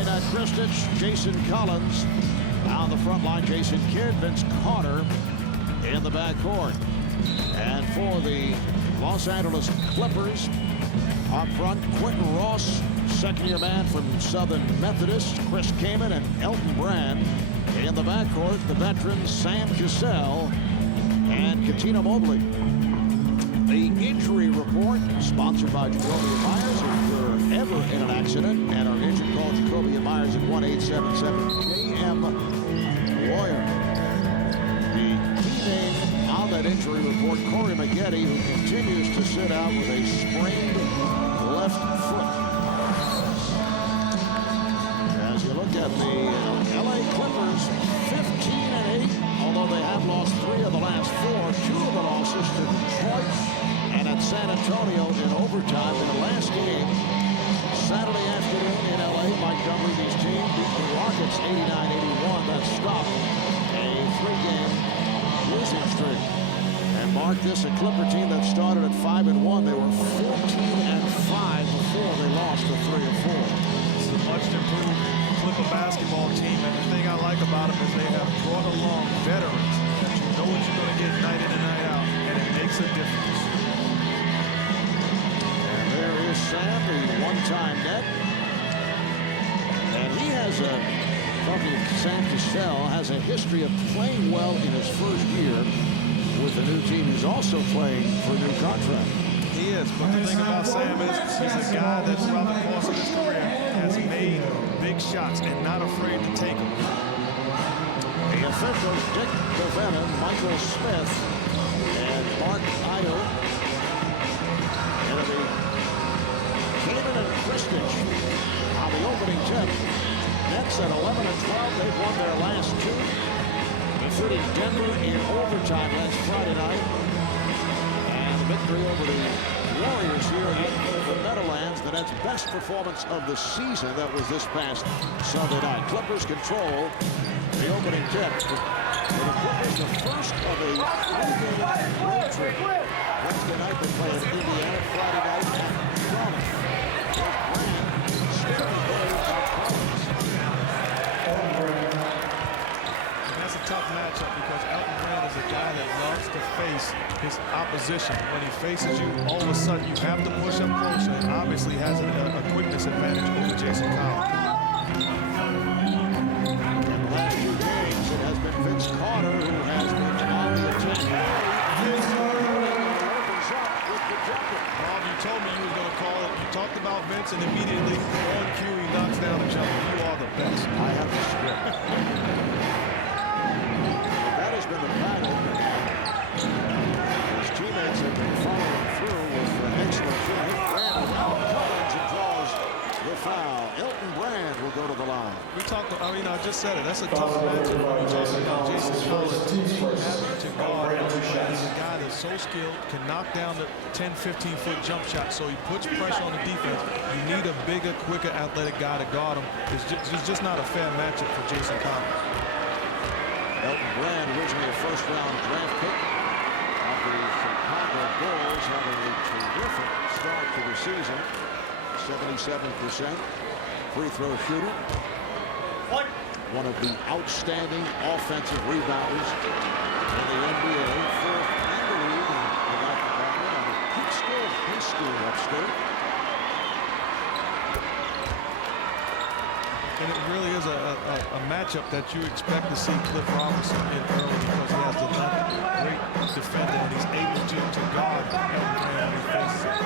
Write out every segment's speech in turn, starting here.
Nenad Kristich, Jason Collins. On the front line, Jason Kidd, Vince Carter in the backcourt. And for the Los Angeles Clippers, up front, Quentin Ross, second-year man from Southern Methodist, Chris Kaman and Elton Brand. In the backcourt, the veterans Sam Cassell and Cuttino Mobley. The injury report, sponsored by Jacoby & Myers. If you're ever in an accident and are injured, call Jacoby & Myers at 1-877-JM-LAWYER. The key name on that injury report, Corey Maggette, who continues to sit out with a sprained left foot. As you look at the LA Clippers, 15-8, although they have lost 3 of the last 4. 2 of the losses to Detroit and at San Antonio in overtime in the last game. Saturday afternoon in LA, Montgomery, these teams beat the Rockets 89-81. That stopped a 3-game losing streak. And mark this, a Clipper team that started at 5-1. They were 14-5 before they lost to 3-4. It's a much improved Clipper basketball team, and the thing I like about them is they have brought along veterans that you know what you're going to get night in and night out, and it makes a difference. And there is Sam, the one-time net. And he has Sam Cassell has a history of playing well in his first year with the new team. He's also playing for a new contract. He is, but the thing about Sam is he's a guy that throughout the course of his career has made big shots and not afraid to take them. The officials, Dick Devenon, Michael Smith, and Mark Idle. It'll be Kaman and Kristich on the opening tip. Nets at 11-12. They've won their last 2, defeating Denver in overtime last Friday night. Victory over the Warriors here in the Meadowlands. The Nets' best performance of the season. That was this past Sunday night. Clippers control the opening tip. For the Clippers, the first of a 3-game road trip. Wednesday night they play in Indiana. Friday night at Charlotte. There's Brand, Stephen Curry, and Collins. And that's a tough matchup because Elton Brand is a guy that loves to face his opposition. When he faces you, all of a sudden you have to push up closer, and obviously has a quickness advantage over Jason Collins. In the last 2 games, it has been Vince Carter who has been on the attack. Vince Carter opens up with the jumper. Bob, you told me you were going to call it. You talked about Vince, and immediately on cue he knocks down the jumper. You are the best. I have the script. That has been the battle. His teammates have been following through with an excellent play. Brand Collins draws the foul. Elton Brand will go to the line. We talked, I just said it. That's a tough matchup. When you talk about Jason Collins, having to guard Elton Brand. He's a guy that's so skilled, can knock down the 10, 15-foot jump shot, so he puts pressure on the defense. You need a bigger, quicker, athletic guy to guard him. It's just not a fair matchup for Jason Collins. Elton Brand, originally a first-round draft pick of the Chicago Bulls, having a terrific start to the season. 77% free throw shooter. One of the outstanding offensive rebounders in the NBA. Fourth in the league in that department on the Peekskill High School upstate. And it really is a matchup that you expect to see Cliff Robinson in early because he has the great defender and he's able to guard Elton Brand when he faces it.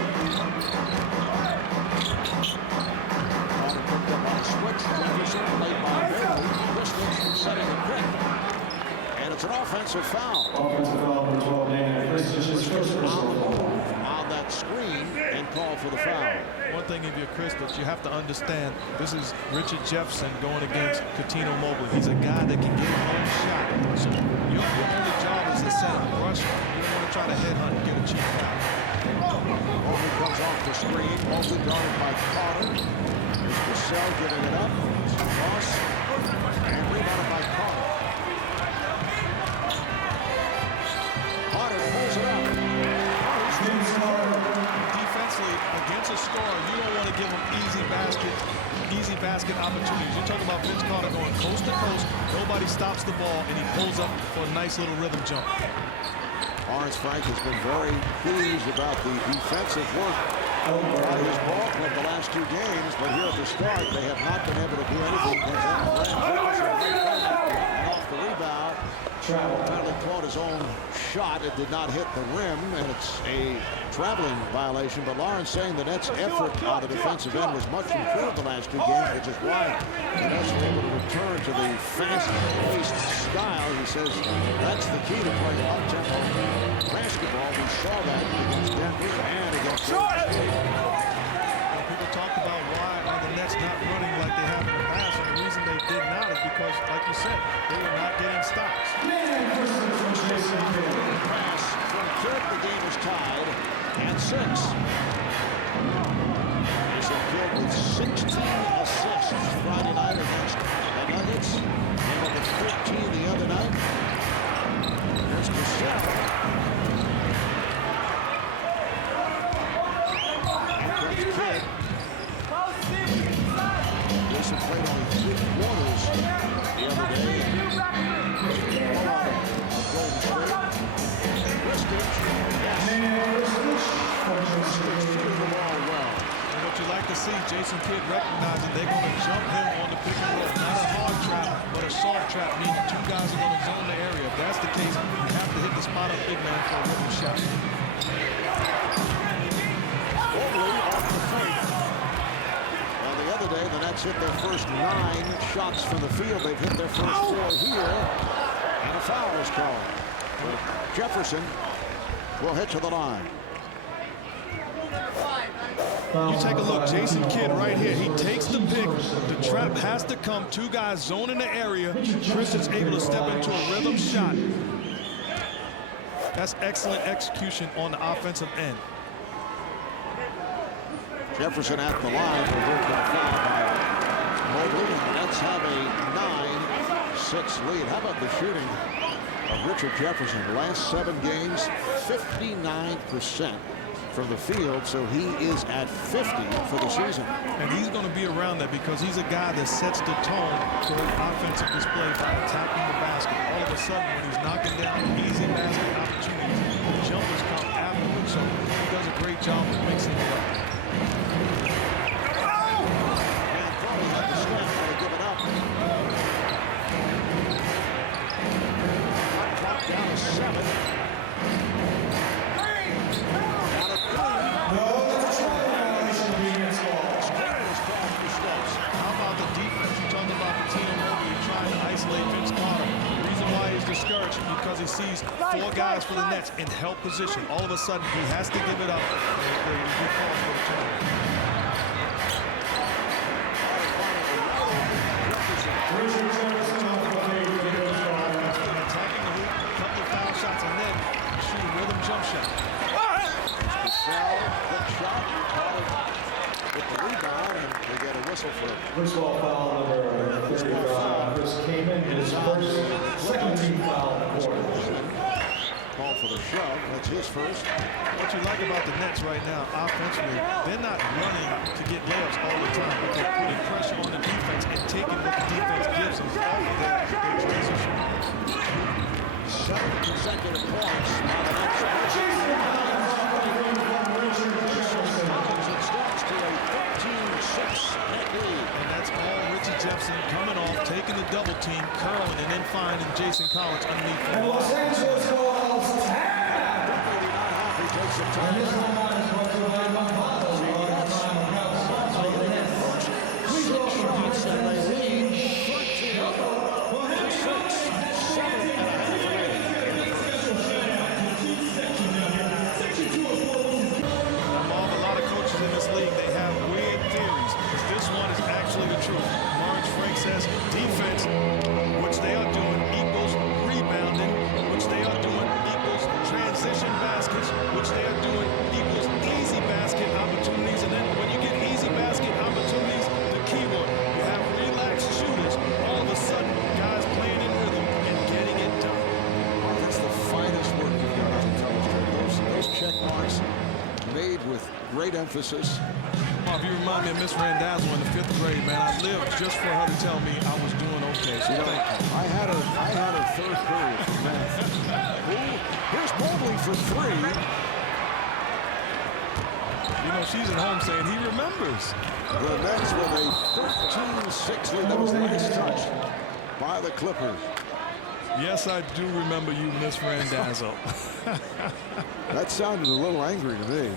Carter picked up on a switch. Jefferson played by Bailey. Kristich setting the pick. And it's an offensive foul. Offensive foul for 12 on that screen and call for the foul. One thing if you're Kristich, you have to understand this is Richard Jefferson going against Cuttino Mobley. He's a guy that can get his own shot. So your only job is to set him, rush him. You don't want to try to headhunt and get a cheap foul. Mobley comes off the screen. Mobley guarded by Carter. There's Cassell giving it up. Ross and rebounded by Carter. Carter pulls it up. Defensively, against a scorer, you don't want to give him easy baskets, easy basket opportunities. You're talking about Vince Carter going coast to coast. Nobody stops the ball, and he pulls up for a nice little rhythm jump. Lawrence Frank has been very pleased about the defensive work by his ball club the last 2 games, but here at the start, they have not been able to do anything against and off the rebound. Apparently caught his own shot. It did not hit the rim, and it's a traveling violation. But Lawrence saying the Nets' effort on the defensive end was much improved the last 2 games, which is why the Nets were able to return to the fast-paced style. He says that's the key to playing up-tempo basketball. We saw that against Denver and against Golden State. People talk about why are the Nets not running like they have in the past, and the reason they did not is because, like you said, they were not getting stops. Pass from Kidd. The game is tied at 6. Jason Kidd with 16 assists Friday night against the Nuggets. And with the 15 the other night. Here's Michelle. Here comes Kidd. Jason played only 3 quarters the other day. And what you like to see, Jason Kidd recognizing they're going to jump him on the pick and roll. Not a hard trap, but a soft trap, meaning 2 guys are going to zone the area. If that's the case, you have to hit the spot up big man for a rhythm shot. Off the fake. Well, the other day, the Nets hit their first 9 shots from the field. They've hit their first 4 here, and a foul was called. Jefferson will hit to the line. You take a look, Jason Kidd right here. He takes the pick. The trap has to come. 2 guys zone in the area. Chris is able to step into a rhythm shot. That's excellent execution on the offensive end. Jefferson at the line for Mobley. Nets have a 9-6 lead. How about the shooting of Richard Jefferson? The last 7 games, 59% from the field, so he is at 50 for the season. And he's going to be around that because he's a guy that sets the tone for his offensive display by attacking the basket. All of a sudden, when he's knocking down easy basket opportunities, the jumpers come afterwards, so he does a great job of mixing it up. And Crowley had the step, but he give it up. Clock down to 7. How about the defense? You talk about the team Mobley trying to isolate Vince Carter. The reason why he's discouraged is because he sees 4 guys for the Nets in help position. All of a sudden, he has to give it up. Attacking the hoop, a couple of foul shots, and then shoot a rhythm jump shot. Good shot. With the rebound, and they get a whistle for it. First ball foul number 35. Chris came in his second team foul in the quarter. Call for the shove. That's his first. What you like about the Nets right now, offensively, they're not running to get layups all the time, but they're putting pressure on the defense and taking what the defense gives them off of their transition. 7 consecutive points. Now the Nets are it starts to a 15-6 net lead. And that's all Richie Jefferson coming off, taking the double team, curling, and then finding Jason Collins underneath. And Los Angeles Galaxy Definitely not happy. Takes some time. Defense, which they are doing, equals rebounding, which they are doing, equals transition baskets, which they are doing, equals easy basket opportunities. And then when you get easy basket opportunities, the keyword, you have relaxed shooters. All of a sudden, guys playing in rhythm and getting it done. That's the finest work you've done. Those check marks made with great emphasis. Marv, you remind me of Miss Randazzo in the 5th grade, man. I lived just for her to tell me I was doing okay. So thank you. I had a third period for math. Here's Mobley for 3. You know, she's at home saying he remembers. The Nets with a 13-6 lead. That was last touched by the Clippers. Yes, I do remember you, Miss Randazzo. That sounded a little angry to me.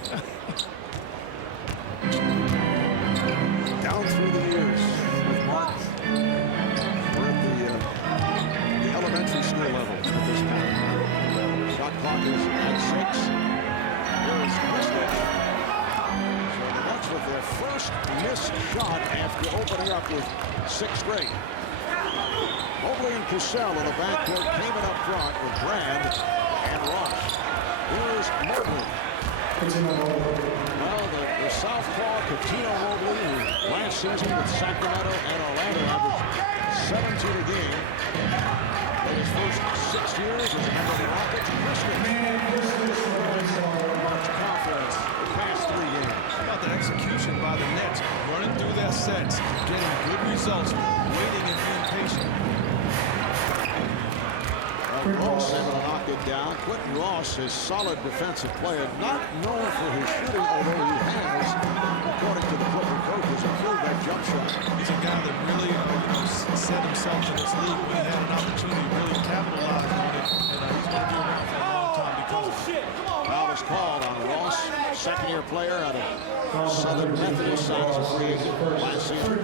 Down through the years with Mark. We're at the elementary school level at this point. Shot clock is at 6. Here is Christich. So the Nets with their first missed shot after opening up with 6 straight. Mobley and Cassell in the backcourt came in up front with Brand and Ross. Here's Mobley. Well, the southpaw Coutinho Mobley, who last season with Sacramento and Orlando averaged 17 a game. In his first 6 years as a member of the Rockets, much confidence the past 3 games. How about the execution by the Nets, running through their sets, getting good results, waiting and being patient. Ross able to knock it down. Quentin Ross is solid defensive player, not known for his shooting, although he has, according to the Clipper coaches, improved that jump shot. He's a guy that really set himself in this league when he had an opportunity to really capitalize on it, and he's going to be around for a long time because of it. Foul is called on Ross, second-year player out of Southern Methodist side as a free agent last season.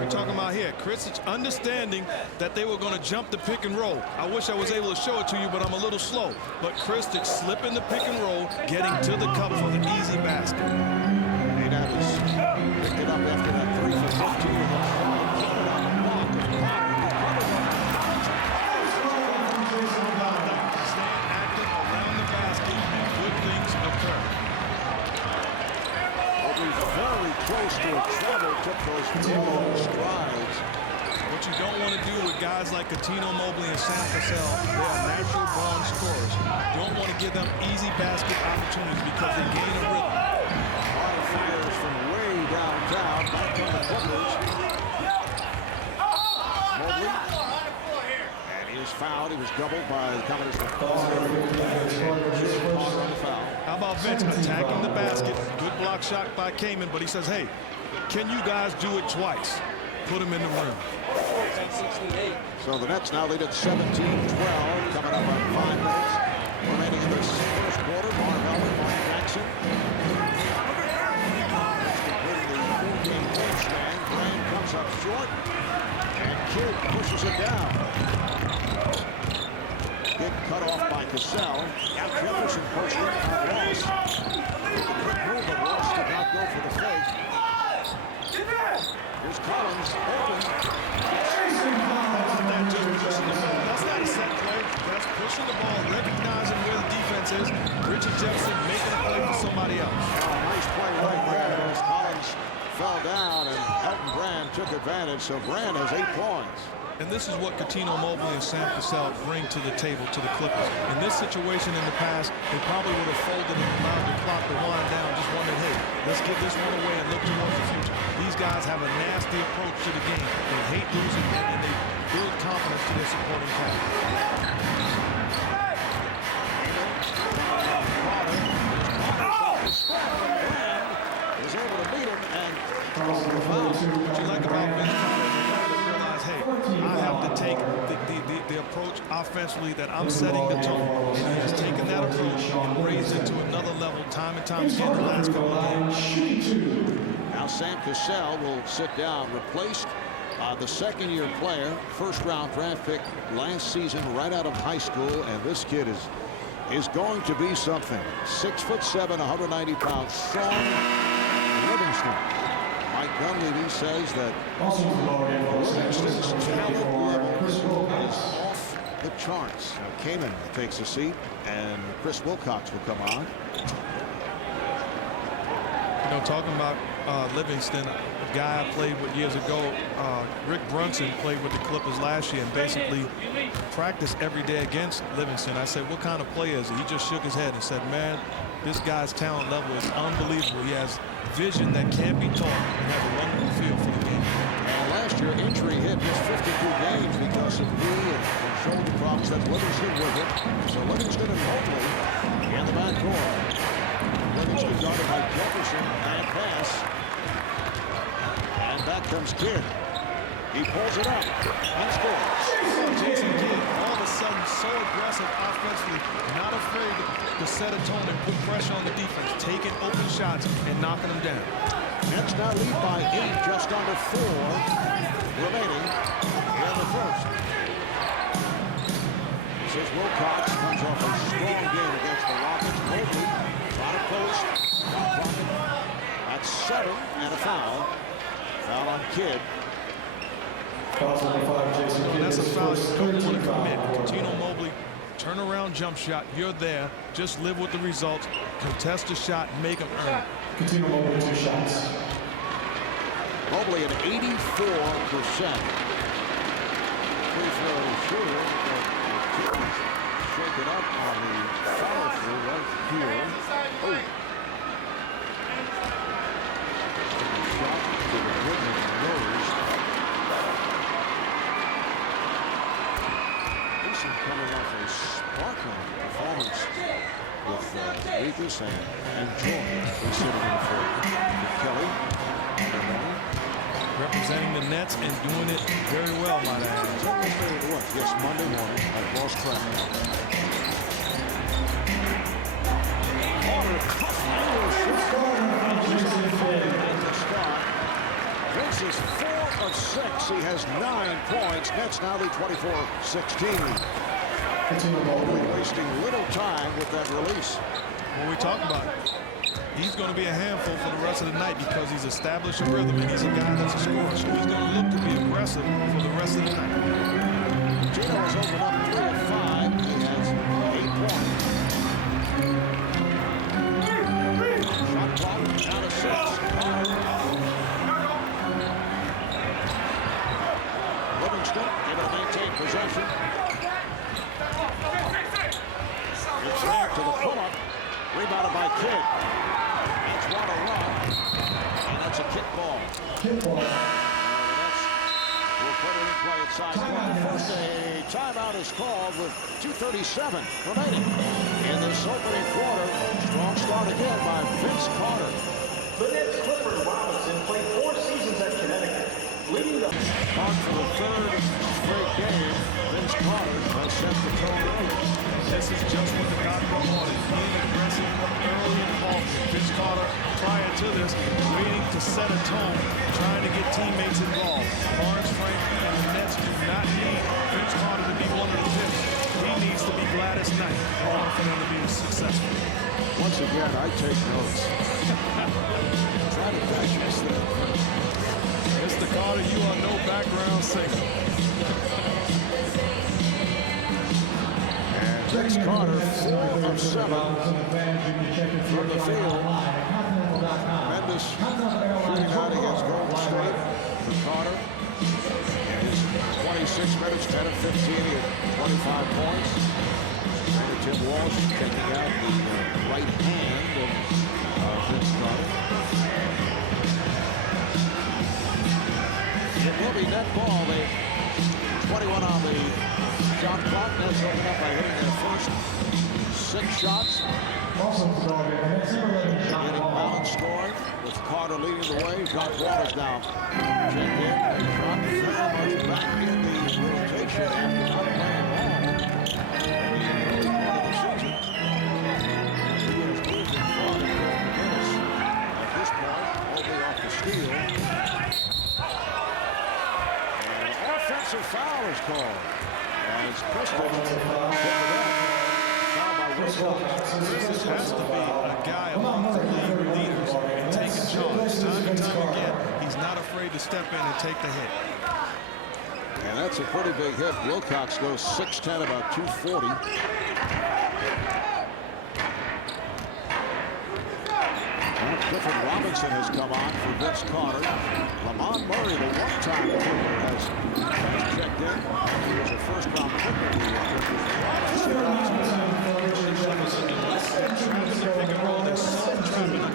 We're talking about here, Christich understanding that they were going to jump the pick and roll. I wish I was able to show it to you, but I'm a little slow. But Christich slipping the pick and roll, getting to the cup for the easy basket. That is picked it up after that 3 for 15 with a Staying active around the basket, and good things occur. Very close to a treble, took those 2 strides. What you don't want to do with guys like Coutinho Mobley and Sam Cassell, they are natural born scorers. Don't want to give them easy basket opportunities because they gain a rhythm. Carter fires from way downtown, back on the Clippers. Mobley. And he is fouled. He was doubled by the Commodores. How about Vince attacking the basket? Good block shot by Kaman, but he says, hey, can you guys do it twice? Put him in the rim. So the Nets now lead at 17-12, coming up on 5 minutes. Remaining in this first quarter, Marvell and Mike Jackson. Completing the 4-game point stand. Brand comes up short, and Kidd pushes it down. Kidd cut off by Cassell. Jefferson pushed it on Ross. The quick move, but Ross did not go for the fake. Here's Collins, open. That's not a set play. That's pushing the ball, recognizing where the defense is. Richard Jefferson making a play for somebody else. Nice play right there as Collins fell down and Elton Brand took advantage. So Brand has 8 points. And this is what Coutinho Mobley and Sam Cassell bring to the table, to the Clippers. In this situation in the past, they probably would have folded and allowed the clock to wind down, just wondering, hey, let's give this one away and look towards the future. These guys have a nasty approach to the game. They hate losing, and they build confidence to their supporting cast. Was able to beat him and What you like about Vince Carter, you got to realize, hey, I have to take the approach offensively that I'm setting the tone. And he has taken that approach and raised it to another level time and time again the last couple of games. now Sam Cassell will sit down, replaced the second-year player, first-round draft pick last season right out of high school, and this kid is going to be something. 6'7", 190 pounds, strong Livingston. Mike Dunleavy says that Livingston's talent level is off the charts. Now, Kaman takes a seat, and Chris Wilcox will come on. You know, talking about Livingston, a guy I played with years ago, Rick Brunson played with the Clippers last year and basically practiced every day against Livingston. I said, what kind of player is he? He just shook his head and said, man, This guy's talent level is unbelievable. He has vision that can't be taught and has a wonderful feel for the game. And last year, injury hit just 52 games because of knee and shoulder problems that Livingston with it. So Livingston and Mobley in the backcourt. Livingston guarded by Jefferson and pass. And back comes Kidd. He pulls it up and scores. Jason Kidd, all of a sudden, so aggressive offensively, not afraid to set a tone and put pressure on the defense, taking open shots and knocking them down. Nets now lead by 8, just under 4 remaining in the first. This is Wilcox, comes off a strong game against the Rockets. Mobley, out of post, that's 7 and a foul. Foul on Kidd. And that's a foul you don't want to commit. Cuttino Mobley, turnaround jump shot. You're there. Just live with the results. Contest the shot. Make them earn it. Cuttino Mobley, 2 shots. Mobley at 84%. Free throw shooter. Shake it up on the follow through right here. Oh. Shot to the rim and nose. Coming off a sparkling performance with Regis and Jordan sitting in for Kelly. Representing the Nets and doing it very well, might I add. Yes, Monday morning at Lost Track. Vince is 4 of 6. He has 9 points. Nets now lead 24-16. Mobley wasting little time with that release. When we talk about it, he's going to be a handful for the rest of the night because he's established a rhythm and he's a guy that's a scorer. So he's going to look to be aggressive for the rest of the night. Gino has opened up 3 of 5. He has 8 points. Shot clock down to 6. Livingston able to maintain possession. It's back to the pull-up. Rebounded by Kidd. That's Water Run. And that's a kick ball. We'll put it in play at side court. First, a timeout is called with 2:37 remaining in this opening quarter. Strong start again by Vince Carter. The Nets Clifford Robinson played 4 seasons at Connecticut, leading the On for the 3rd straight game. Vince Carter has set the tone early. This is just what the Doctor wanted. Being aggressive early and often. Vince Carter, prior to this, waiting to set a tone, trying to get teammates involved. Lawrence Frank and the Nets do not need Vince Carter to be one of the picks. He needs to be Gladys Knight in order for them to be successful. Once again, I take notes. Try to digest that. Mr. Carter, you are no background singer. Vince Carter, 4 of 7 from the field. Tremendous shooting out against Golden State for Carter. In his 26 minutes, 10 of 15, he had 25 points. And Tim Walsh taking out the right hand of Vince Carter. It will be net ball. They 21 on the shot clock. Nets open up by hitting their first 6 shots. Getting balance scoring with Carter leading the way. Jacques Waters now checked in. Jacques very much back in the rotation after not playing long. And he had really part of the season. He has moved in front in minutes. At this point, Mobley off the steal. And an offensive foul is called. And it's Crystal. This has to be a guy among the league leaders and taking charge. Time and time again, he's not afraid to step in and take the hit. And that's a pretty big hit. Wilcox goes 6'10", about 240. Well, Clifford Robinson has come on for Vince Carter. Lamont Murray, the one-time player, has checked in. He was a first-round pick of the year. Trying to pick and roll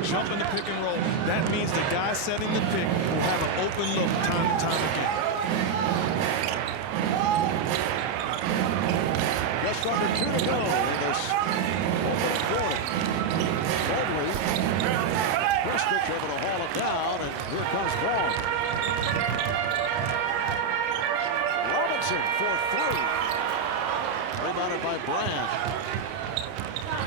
jump in the pick and roll. That means the guy setting the pick will have an open look time and time again. Just under 2 to go in this quarter. Mobley, Kristich able to haul it down, and here comes Vaughn. Robinson for 3. Rebounded by Brand.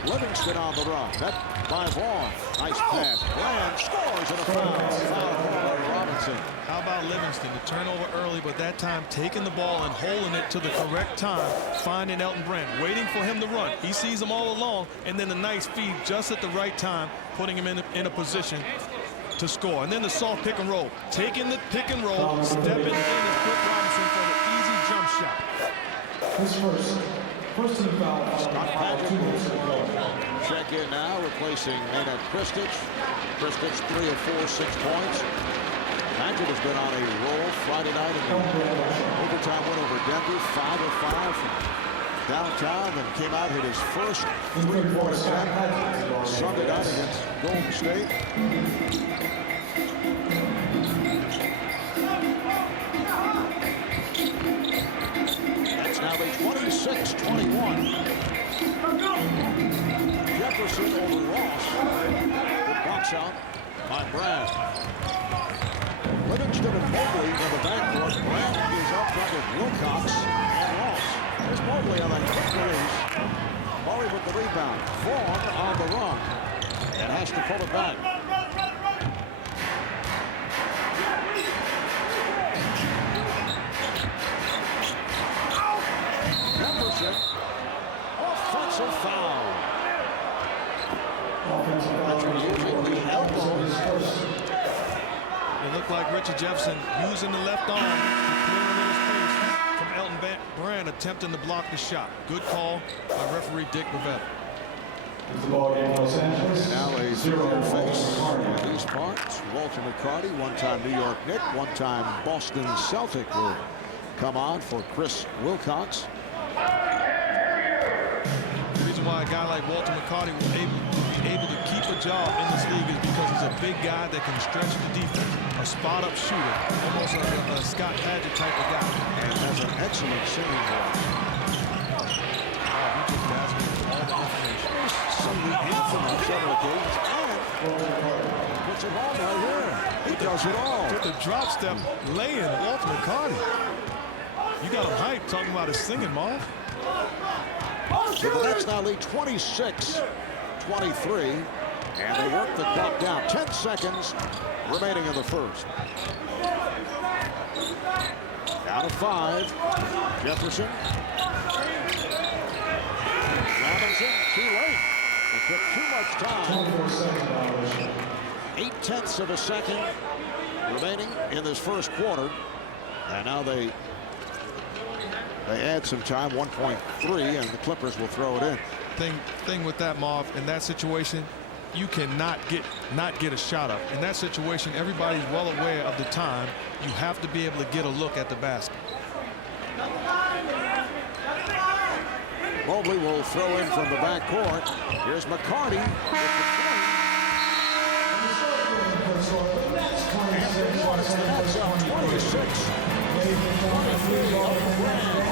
Livingston on the run. Met by Vaughn. Nice pass. Brand scores and a foul. Foul by Robinson. How about Livingston? The turnover early, but that time taking the ball and holding it to the correct time, finding Elton Brand, waiting for him to run. He sees him all along, and then the nice feed just at the right time, putting him in a position to score. And then the soft pick and roll. Taking the pick and roll, stepping in is Cliff Robinson for the easy jump shot. His first team foul. Scott Patrick check in now, replacing Nate Kristich. Kristich 3 of 4, 6 points. Patrick has been on a roll Friday night in the overtime win over Denver, 5 of 5 from downtown, and came out, hit his first 3-point attempt Sunday night against Golden State. That's now the 26-21. Jefferson over Ross. The box out by Brand. Livingston and Mobley in the backcourt. Brand is up front with Wilcox and Ross. There's Mobley on that quick release. Murray with the rebound. Vaughn on the run. And has to pull it back. Jefferson. Offensive foul. Using the elbows. It looked like Richard Jefferson using the left arm to clear a little space from Elton Brand attempting to block the shot. Good call by referee Dick Bavetta. The ball game, Los Angeles. And now a familiar face in these parts. Walter McCarty, one-time New York Knick, one-time Boston Celtic, will come on for Chris Wilcox. The reason why a guy like Walter McCarty was able to keep a job in this league is because he's a big guy that can stretch the defense, a spot-up shooter, almost a Scott Patrick type of guy. And has an excellent singing voice. We just asked him for all the information. Sung the anthem on several occasions, and puts it on right here. He does it all. Took the drop step, laying Walter McCarty. You got him hyped talking about his singing, Marv. So the Nets now lead 26-23, and they work the clock down. 10 seconds remaining in the first. Down to 5. Jefferson. Robinson, too late. It took too much time. 0.8 of a second remaining in this first quarter. And now they add some time, 1.3, and the Clippers will throw it in. Thing with that, Marv, in that situation, you cannot get a shot up. In that situation, everybody's well aware of the time. You have to be able to get a look at the basket. Mobley will throw in from the backcourt. Here's McCarty with the point. And the Nets up 26. 23 over Brand.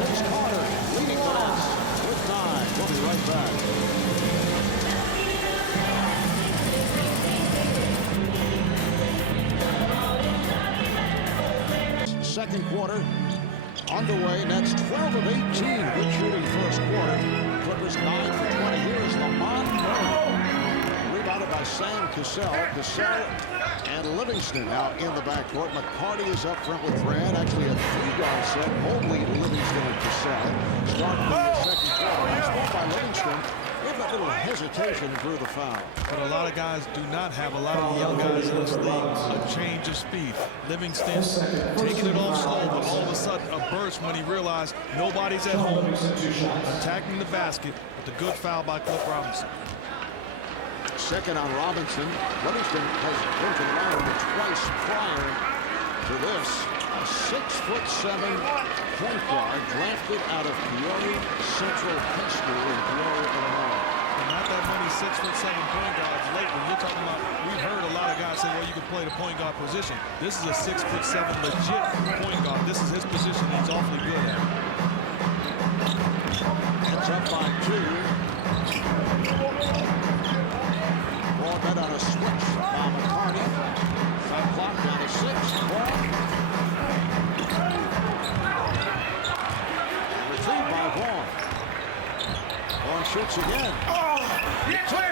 It's Carter leading the Nets with 9. We'll be right back. Second quarter underway. Nets 12 of 18. Good shooting first quarter. Clippers 9 for 20. Here's Lamont. Rebounded by Sam Cassell. Cassell and Livingston out in the backcourt. McCarty is up front with Brand. Actually a 3-guard set. Mobley, Livingston, and Cassell. Starting in the second quarter. Nice ball by Livingston. With a little hesitation and drew the foul. But a lot of guys do not have a lot of young guys in this league. A change of speed. Livingston taking it off slow, but all of a sudden a burst when he realized nobody's at home. Attacking the basket with a good foul by Cliff Robinson. Second on Robinson. Livingston has broken the line twice prior to this. A 6'7" point guard drafted out of Peoria Central High School in Peoria, Illinois. Not that many 6'7" 6'7" point guards lately. You're talking about, we've heard a lot of guys say, well, you can play the point guard position. This is a 6'7" legit point guard. This is his position he's awfully good at. It's up by 2. Broadbent on a switch by McCarty. Shot clock down to 6. Retrieved by Vaughn. Vaughn shoots again. Tipped by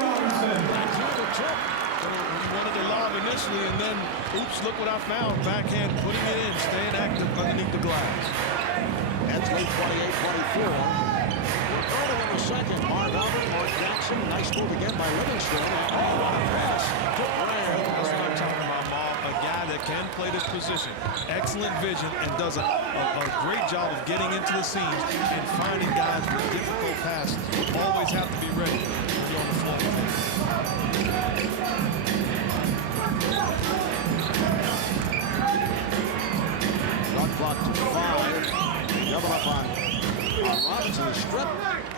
Robinson. Through the tip. He wanted to lob initially, and then, oops, look what I found. Backhand, putting it in, staying active underneath the glass. That's late 28-24. We're early in the second. Marv Albert, Mark Jackson. Nice move again by Livingston. Oh, what a pass to Brand. That's what I'm talking about, Marv. A guy that can play this position. Excellent vision and does a great job of getting into the seams and finding guys with difficult passes. Always have to be ready when you're on the floor. Shot clock to 5. Double up on Robinson's strip.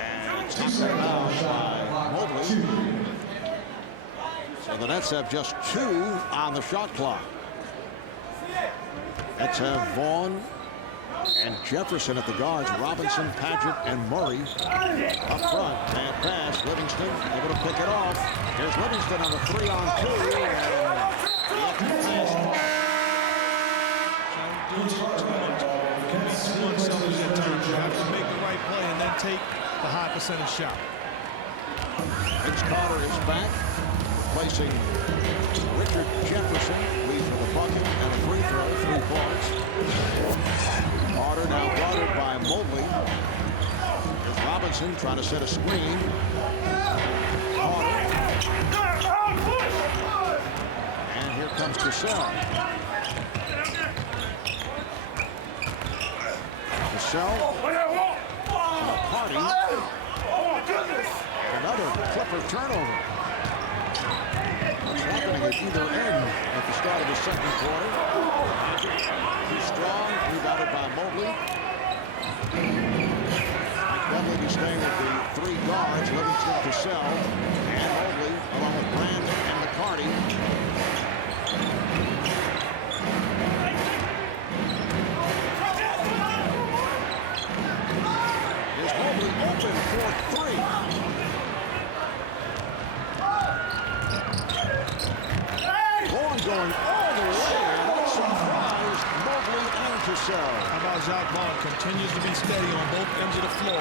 And it's knocked down by Mobley. So the Nets have just 2 on the shot clock. Nets have Vaughn and Jefferson at the guards. Robinson, Paget, and Murray up front. Bad pass. Livingston able to pick it off. Here's Livingston on a 3-on-2. You have to make the right play and then take the high percentage shot. Vince Carter is back, placing Richard Jefferson, leads with a bucket and a free throw, 3 points. Carter now guarded by Mobley. Here's Robinson trying to set a screen. Carter. And here comes Cassell. Cassell. Party. Another Clipper turnover. What's happening at either end at the start of the second quarter? Too strong, rebounded by Mobley. McDonald be staying with the 3 guards, Livingston, Cassell, and Mobley, along with Brand and McCarty. Here's Mobley open for 3. Going all the way. What surprise, Mobley and Cassell. How about Jacques Vaughn continues to be steady on both ends of the floor.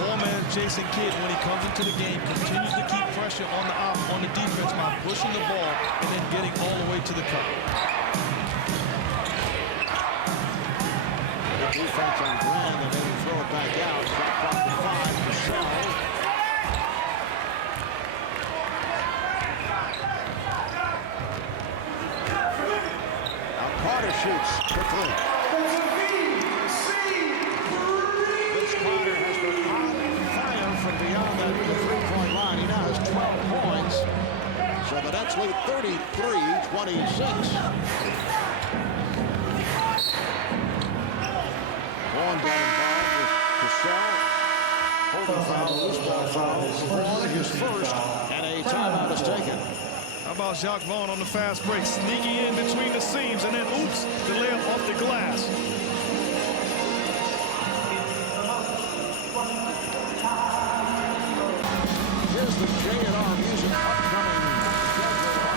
Four-man Jason Kidd, when he comes into the game, continues to keep pressure on the defense by pushing the ball and then getting all the way to the cup. The defense on Brand, and then throw it back out. Shot clock to 5. Cassell. Carter shoots quickly. Vince Carter has been on fire from beyond that 3-point line. He now has 12 points. So the Nets lead 33-26. Vaughn got involved with Cassell. Holding foul, loose ball foul. Vaughn his first, and a timeout is taken. How about Jacques Vaughn on the fast break, sneaking in between the seams, and then, oops, the layup off the glass. Here's the J&R Music upcoming schedule.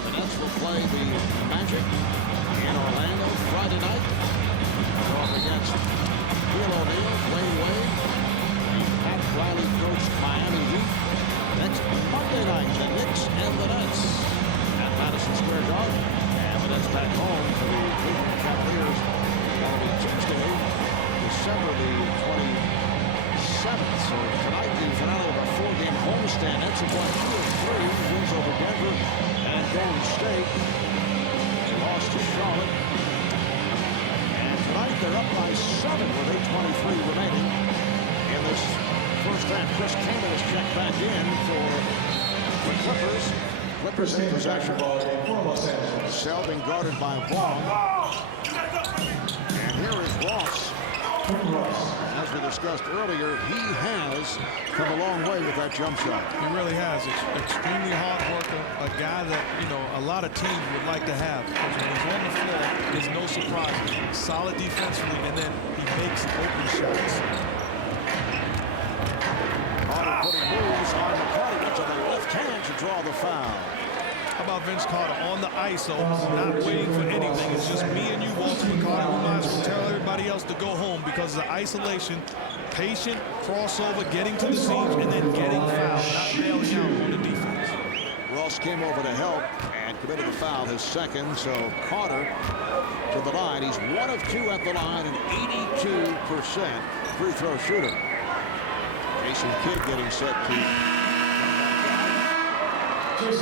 The Nets will play the Magic in Orlando Friday night. They're off against Neil O'Neal, Dwayne Wade, Pat Riley coached Miami Heat. Next Monday night, the Knicks and the Nets at Madison Square Garden. And the Nets back home for the Cleveland Cavaliers. That'll be Tuesday, December the 27th. So tonight, the finale of a 4-game homestand. Nets have won 2 of 3 wins over Denver and Golden State. They lost to Charlotte. And tonight, they're up by 7 with 8:23 remaining in this first half. Chris Kaman is checked back in for the Clippers. Clippers in possession. Selden guarded by Vaughn. And here is Ross. As we discussed earlier, he has come a long way with that jump shot. He really has. Extremely hard worker, a guy that, you know, a lot of teams would like to have. Because when he's on the floor, there's no surprises. Solid defensively, and then he makes open shots. Carter putting moves on McCarty to the left hand to draw the foul. How about Vince Carter on the ISO, not waiting for anything? It's just me and you, Walter McCarty. We might as well tell everybody else to go home because of the isolation, patient crossover, getting to the seams, and then getting fouled, not bailing out on the defense. Ross came over to help and committed the foul, his second. So Carter to the line. He's 1 of 2 at the line, an 82% free throw shooter. Jason Kidd getting set to. We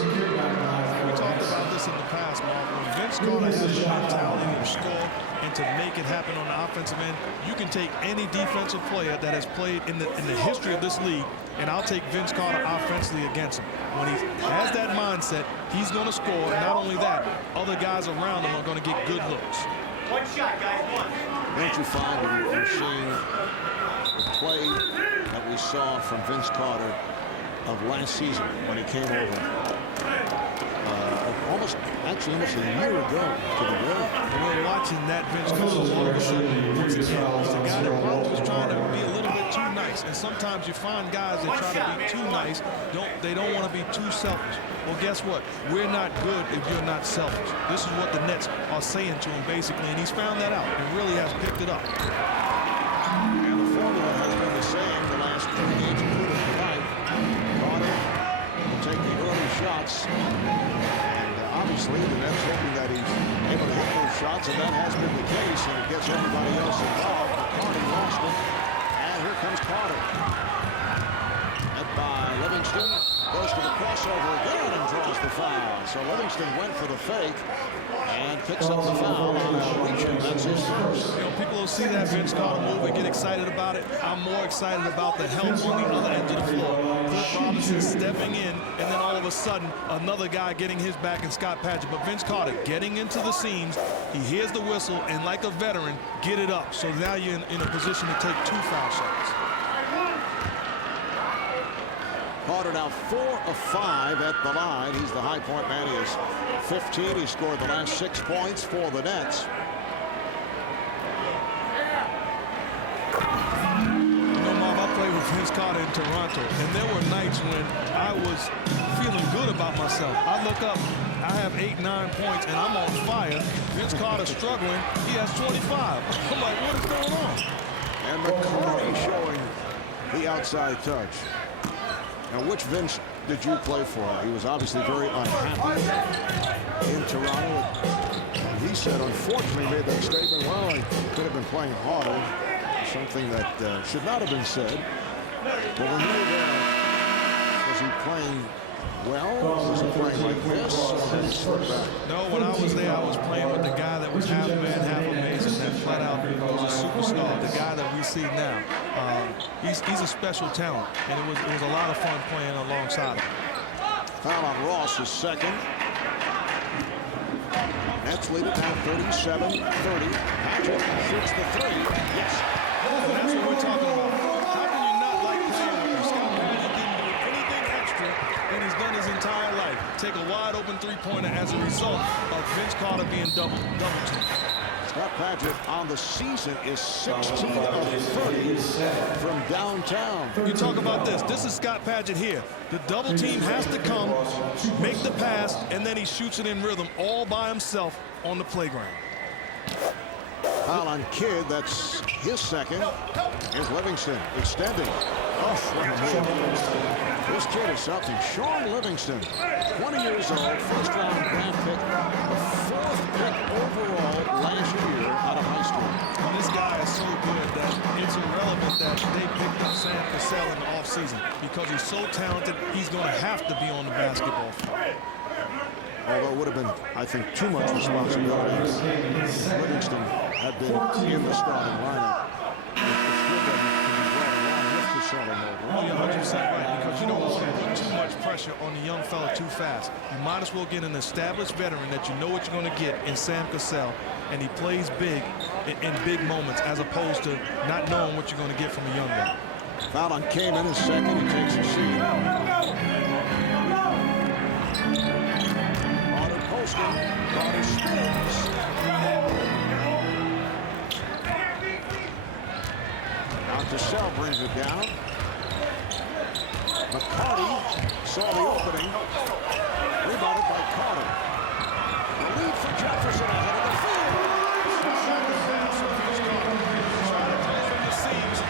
talked about this in the past, Mark. When Vince Carter has the mentality to score and to make it happen on the offensive end, you can take any defensive player that has played in the history of this league, and I'll take Vince Carter offensively against him. When he has that mindset, he's going to score. And not only that, other guys around him are going to get good looks. One shot, guys, one. Don't you find when you're seeing the play that we saw from Vince Carter of last season when he came over almost a year ago to the game. And we're watching that Vince Carter all of a sudden, once again, he's the guy that probably was trying to be a little bit too nice. And sometimes you find guys that try to be too nice, they don't want to be too selfish. Well, guess what? We're not good if you're not selfish. This is what the Nets are saying to him, basically, and he's found that out and really has picked it up. And the formula has been the same the last 3 games, including tonight. Carter will take the early shots. Obviously, the Nets hoping that he's able to hit those shots, and that has been the case, and it gets everybody else involved. McCarty lost it, and here comes Carter. Met by Livingston, goes to the crossover again and draws the foul. So Livingston went for the fake and picks up the foul on Reaching. That's his first. You know, people will see that Vince Carter move and get excited about it. I'm more excited about the help on the other end of the floor. Cliff Robinson stepping in, and then all of a sudden, another guy getting his back in Scott Padgett. But Vince Carter getting into the seams, he hears the whistle, and like a veteran, get it up. So now you're in a position to take 2 foul shots. Carter now 4 of 5 at the line. He's the high point man. He has 15. He scored the last 6 points for the Nets. You know, Marv, I played with Vince Carter in Toronto, and there were nights when I was feeling good about myself. I look up, I have 8, 9 points, and I'm on fire. Vince Carter struggling. He has 25. I'm like, what is going on? And McCarty showing the outside touch. Now, which Vince did you play for? He was obviously very unhappy in Toronto. He said, unfortunately, made that statement, well, I could have been playing harder, something that should not have been said. But when you were there, was he playing well? Was he playing like this? No, when I was there, I was playing with the guy that was half man, half amazing, that flat out was a superstar, the guy that we see now. He's a special talent, and it was a lot of fun playing alongside him. Foul on Ross, his second. Nets lead it now 37-30. Padgett shoots the 3. Yes. And that's what we're talking about. How can you not like playing with him? Scott Padgett didn't do anything extra than he's done his entire life. Take a wide open 3-pointer as a result of Vince Carter being double teamed. Scott Padgett on the season is 16 of 30 from downtown. You talk about this. This is Scott Padgett here. The double team has to come, make the pass, and then he shoots it in rhythm all by himself on the playground. Foul on Kidd, that's his second. Here's Livingston extending. Oh, what a move. This kid is something. Sean Livingston, 20 years old, first-round draft pick, the 4th pick overall last year out of high school. Well, this guy is so good that it's irrelevant that they picked up Sam Cassell in the offseason because he's so talented, he's going to have to be on the basketball field. Although it would have been, I think, too much responsibility. Livingston had been in the starting lineup. It's good that he can be brought along with Cassell and Mobley. Oh, you're 100% right, because you don't want to put too much pressure on the young fella too fast. You might as well get an established veteran that you know what you're going to get in Sam Cassell, and he plays big in big moments as opposed to not knowing what you're going to get from a young guy. Foul on Kamen, his second. He takes a seat. Carter posting. Carter spins. Out to Sell, brings it down. McCarty saw the opening. Rebounded by Carter. The lead for Jefferson ahead of the field.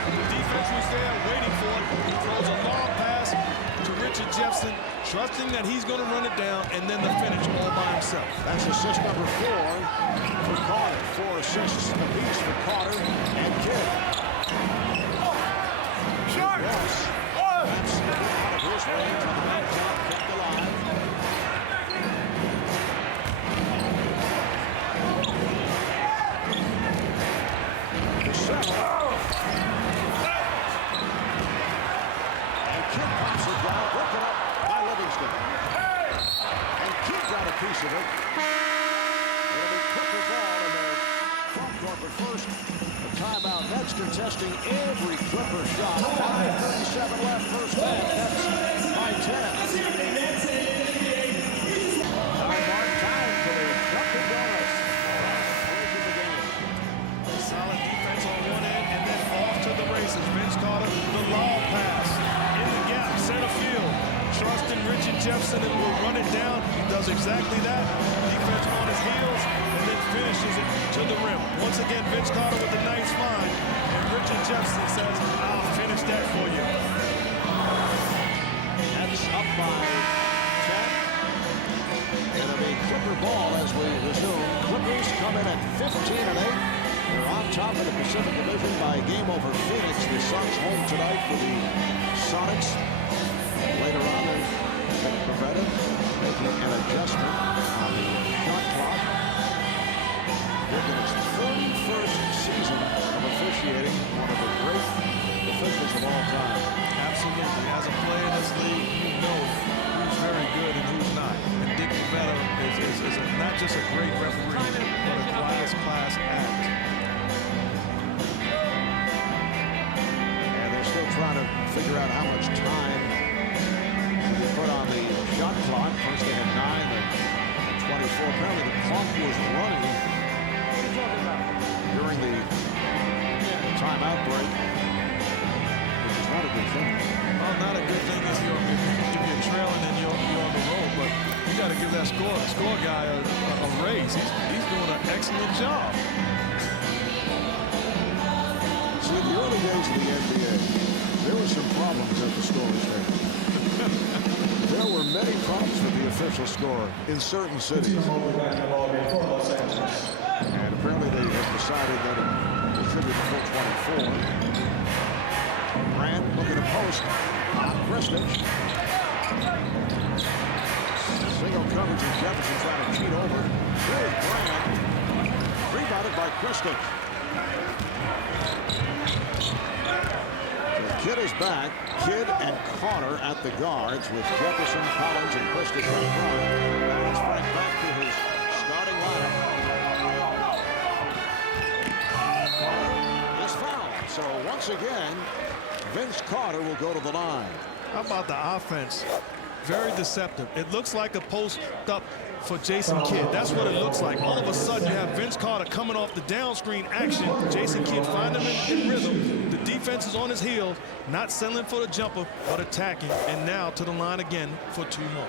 The defense was there waiting for it. He throws a long pass to Richard Jefferson, trusting that he's going to run it down, and then the finish all by himself. That's assist number 4 for Carter. 4 assists apiece for Carter and Kidd. Ross, that's out of his range on the right top, kept alive. And Kidd pops it down, broken up by Livingston. And Kidd got a piece of it. It'll be Clipper ball in the front court, but first, a timeout. Nets contesting every Clipper shot. 5:37 left, first half. Nets by 10. Mark time for the Dunkin' Donuts. Breaking the game. Solid defense on one end, and then off to the races. Vince Carter, the long pass in the gap, center field. Trusting Richard Jefferson and will run it down. He does exactly that. Defense on his heels, and then finishes it to the rim. Once again, Vince Carter with a nice find, and Richard Jefferson says, "I'll finish that for you." That's up by 10. It'll be Clipper ball as we resume. Clippers come in at 15-8. They're on top of the Pacific Division by a game over Phoenix. The Suns home tonight for the Sonics. Later on, Pavetta making an adjustment on the shot clock. Dick in his 31st season of officiating, one of the great officials of all time. Absolutely. As a player in this league, you know who's very good and who's not. And Dick Pavetta is not just a great referee, but a class act. And they're still trying to figure out how much time they put on the shot clock. First they had 9, then 24. Apparently the clock was running during the timeout break, which is not a good thing. Well, not a good thing if you're trailing and you're on the road, but you got to give that score guy a raise. He's doing an excellent job. See, in the early days of the NBA, there were some problems at the scorer's table. There were many problems with the official score in certain cities. And apparently they have decided that it should be the full 24. Grant looking to post on Kristich. Single coverage and Jefferson trying to cheat over. Here's Grant. Rebounded by Kristich. Kidd is back. Kidd and Carter at the guards with Jefferson, Collins, and Kristich up front. Now it's Frank back to his starting lineup. Is fouled. So once again, Vince Carter will go to the line. How about the offense? Very deceptive. It looks like a post up for Jason Kidd. That's what it looks like. All of a sudden, you have Vince Carter coming off the down screen action. Jason Kidd finding him in rhythm. The defense is on his heels, not settling for the jumper, but attacking. And now to the line again for 2 more.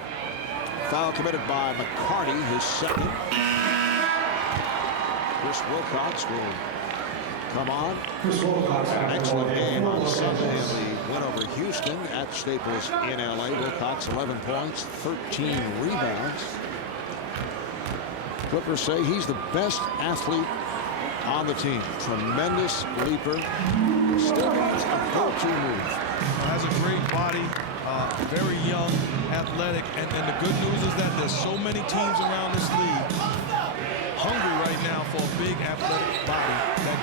Foul committed by McCarty, his second. Chris Wilcox will come on. Excellent game on Sunday in the win over Houston at Staples in LA. Wilcox 11 points, 13 rebounds. Clippers say he's the best athlete on the team. Tremendous leaper. Still has a go-to move. Has a great body, very young, athletic, and the good news is that there's so many teams around this league hungry right now for a big athletic body that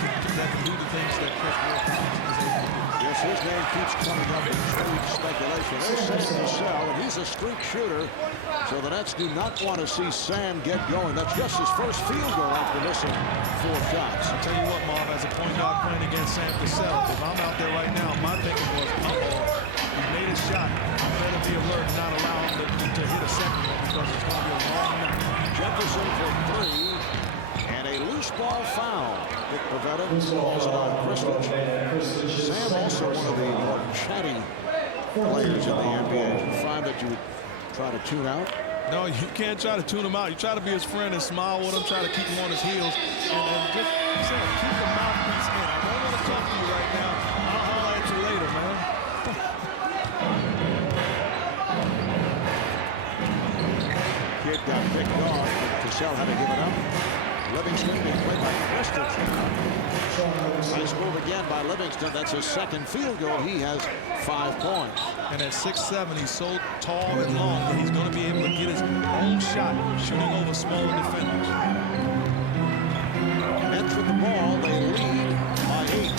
can do the things that Chris Wilcox is able to do. Yes, his name keeps coming up in trade speculation. There's Sam Cassell, and he's a streak shooter. So the Nets do not want to see Sam get going. That's just his first field goal after missing 4 shots. I'll tell you what, Marv, as a point guard playing against Sam Cassell, if I'm out there right now, my thinking was, he made a shot. I better be alert and not allow him to hit a second one because it's going to be a long night. Jefferson for 3. And a loose ball foul. It prevented. Calls it on Christmas. Sam also one of the more chatty players in the NBA. Did you find that you would try to tune out? No, you can't try to tune him out. You try to be his friend and smile with him, try to keep him on his heels, and just keep the mouthpiece in. I don't want to talk to you right now. I'll holler at you later, man. Kid got picked off, but Cassell had to give it up. Livingston being played by Christensen. Nice move again by Livingston. That's his second field goal. He has 5 points. And at 6'7", he's so tall and long that he's going to be able to get his own shot shooting over smaller defenders. Nets with the ball. They lead by 8.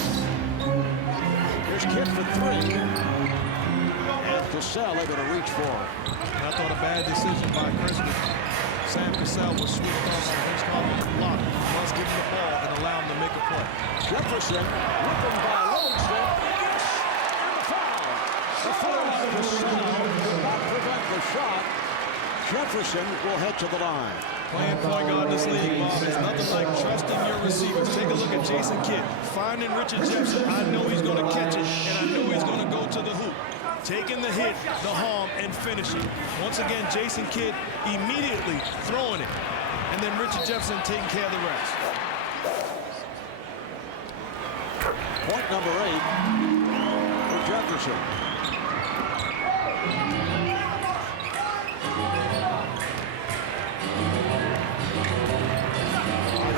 Here's Kidd for 3. And Cassell able to reach for it. And I thought a bad decision by Christmas. Sam Cassell was switched on Vince Carter's block. Must give him the ball and allow him to make a play. Jefferson whipping by Livingston. Yes! And the foul. The foul by Cassell will not prevent the shot. Jefferson will head to the line. Playing point guard in this league, Bob, is nothing like trusting your receivers. Take a look at Jason Kidd. Finding Richard Jefferson. I know he's going to catch it, and I know he's going to go to the hoop. Taking the hit, the harm, and finishing. Once again, Jason Kidd immediately throwing it. And then Richard Jefferson taking care of the rest. Point number 8 for Jefferson.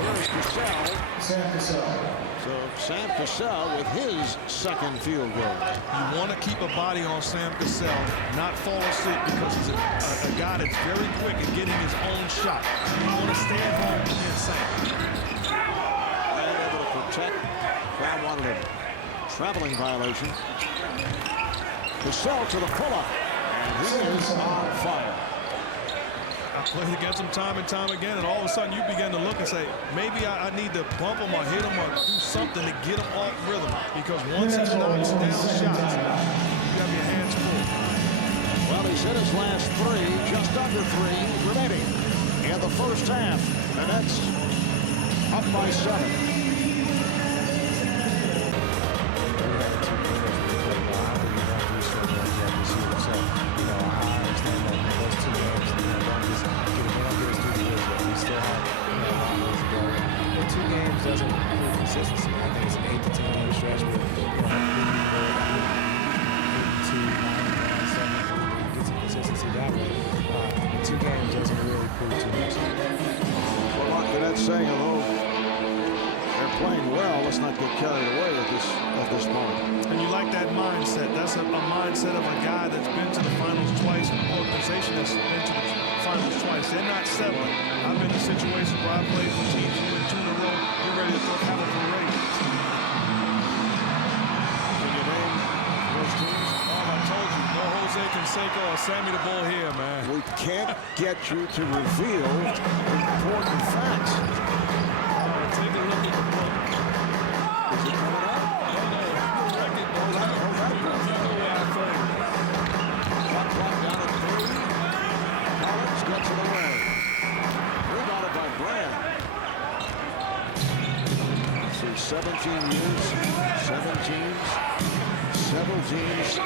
Here's Cassell. Sam Cassell. So Sam Cassell with his second field goal. You want to keep a body on Sam Cassell, not fall asleep because he's a guy that's very quick at getting his own shot. You want to stay at home and then Sam. And able to protect. Crowd wanted a traveling violation. Cassell to the pull-up. And he is on fire. I played against him time and time again, and all of a sudden you begin to look and say, maybe I need to bump him or hit him or do something to get him off rhythm. Because once he knocks down shots, you have your hands full. Well, he's hit his last 3, just under 3 remaining in the first half. And that's up by 7. Doesn't improve consistency. I think it's an 8 to 10 game stretch where get some consistency that way. 2 games doesn't really prove too much. Well, Mark, that's saying, although they're playing well, let's not get carried away at this moment. And you like that mindset. That's a mindset of a guy that's been to the finals twice and an organization that's been to the finals twice. They're not settling. I've been in situations where I played for teams who win 2 in a row. You're ready to have a parade. Can you name those teams? I told you, no Jose Canseco or Sammy the Bull here, man. We can't get you to reveal important facts. Take a look at the book. Is it coming up? Clock down at 3. Collins gets it away. Rebounded by Brand. 17 years, 7 teams, several teams, 2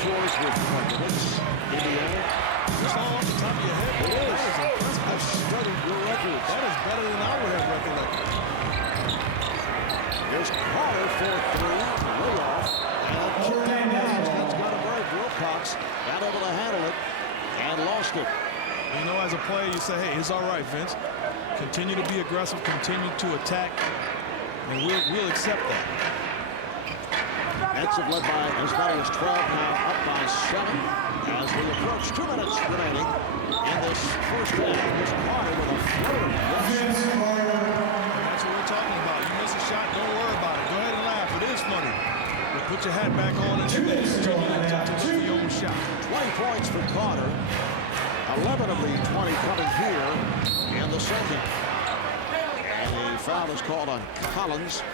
tours with Providence, Indiana. It's all off the top of your head. It is. I've studied your records. That is better than I would have recollected. There's Carter for 3, way off, and that's got a break. Wilcox not able to handle it and lost it. You know, as a player, you say, hey, it's all right, Vince. Continue to be aggressive, continue to attack, and we'll accept that. Nets have led by as many as 12, now up by 7 as we approach 2 minutes remaining in this first half. Here's Carter with a floater. That's what we're talking about. You miss a shot, don't worry about it. Go ahead and laugh. It is fun. put your hat back on and continue to look for your own shot. 20 points for Carter. 11 of the 20 coming here in the second. And the foul is called on Collins.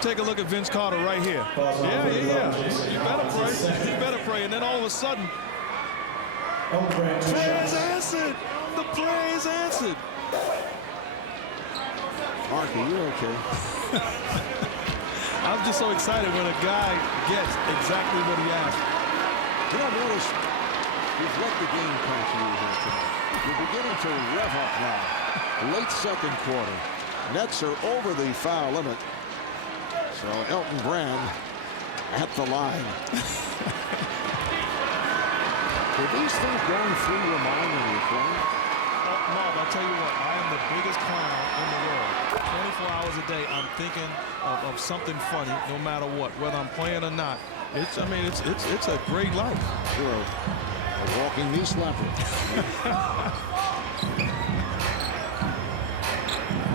Take a look at Vince Carter right here. Yeah. You better pray. You better pray. And then all of a sudden, prayer is answered. The prayer is answered. Mark, are you okay? I'm just so excited when a guy gets exactly what he asked. You know, notice you've let the game come to you here tonight. You're beginning to rev up now. Late second quarter. Nets are over the foul limit. So Elton Brand at the line. Are these things going through your mind when you're playing? Marv, I'll tell you what, I am the biggest clown in the world. 24 hours a day, I'm thinking of something funny, no matter what, whether I'm playing or not. It's a great life. You're a walking knee slapper.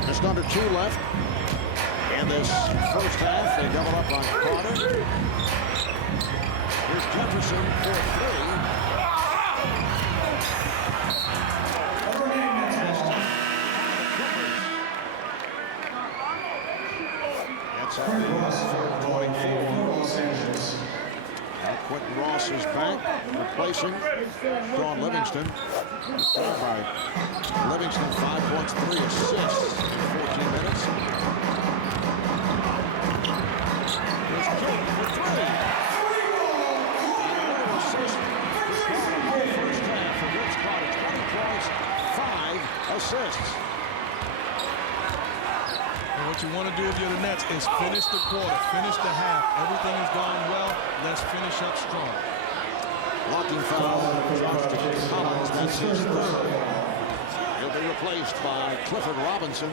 Just under 2 left. In this first half, they double up on Carter. Here's Jefferson for 3. That's up to 24. Now Quentin Ross is back, replacing Sean Livingston. By Livingston, 5 points, 3 assists in 14 minutes. Assists. And what you want to do if you're the Nets is finish the quarter, finish the half. Everything has gone well. Let's finish up strong. Blocking foul to Collins. That's his third. He'll be replaced by Clifford Robinson.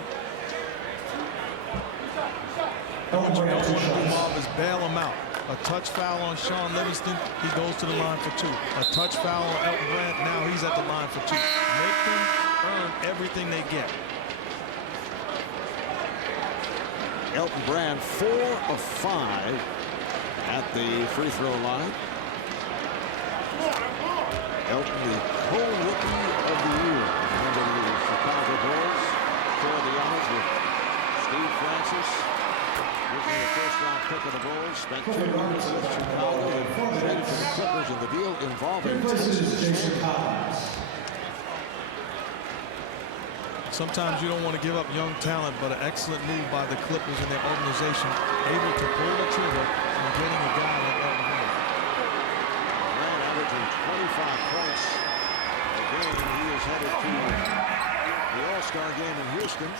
And what you don't want to do, Bob, is bail him out. A touch foul on Sean Livingston, he goes to the line for 2. A touch foul on Elton Brand, now he's at the line for 2. Make them earn everything they get. Elton Brand, 4 of 5 at the free throw line. Elton, the co-rookie of the year under the Chicago Bulls. For the honors with Steve Francis. Looking at first-round pick of the Bulls. Spent 2 years in Chicago and traded for the Clippers in the deal involving Texas. Sometimes you don't want to give up young talent, but an excellent move by the Clippers and their organization, able to pull the trigger and getting a guy like Elton Brand. Brand averaging 25 points a game. He is headed to the All-Star game in Houston.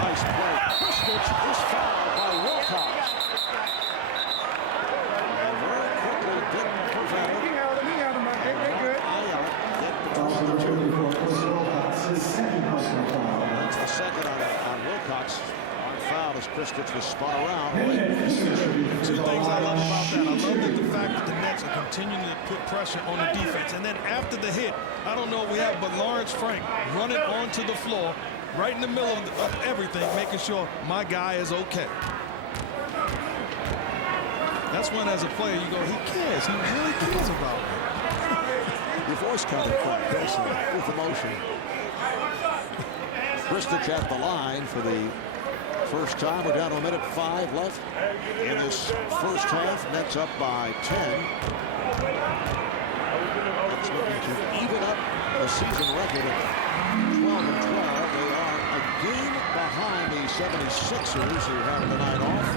Nice play. Kristich is fouled by Wilcox. And very quickly didn't prevent it. He held him. They good. That's the second on Wilcox. On foul as Kristich was spun around. 2 things I love about that. I love that the fact that the Nets are continuing to put pressure on the defense. And then after the hit, I don't know what we have, but Lawrence Frank running onto the floor, right in the middle of everything, making sure my guy is okay. That's when, as a player, you go, he cares. He really cares about me. Your voice kind of cracked, with emotion. Kristich at the line for the first time. We're down to 1:05 left in this first half. Nets up by 10. It's looking to even up the season record of 12-12. They are a game behind the 76ers, who have the night off.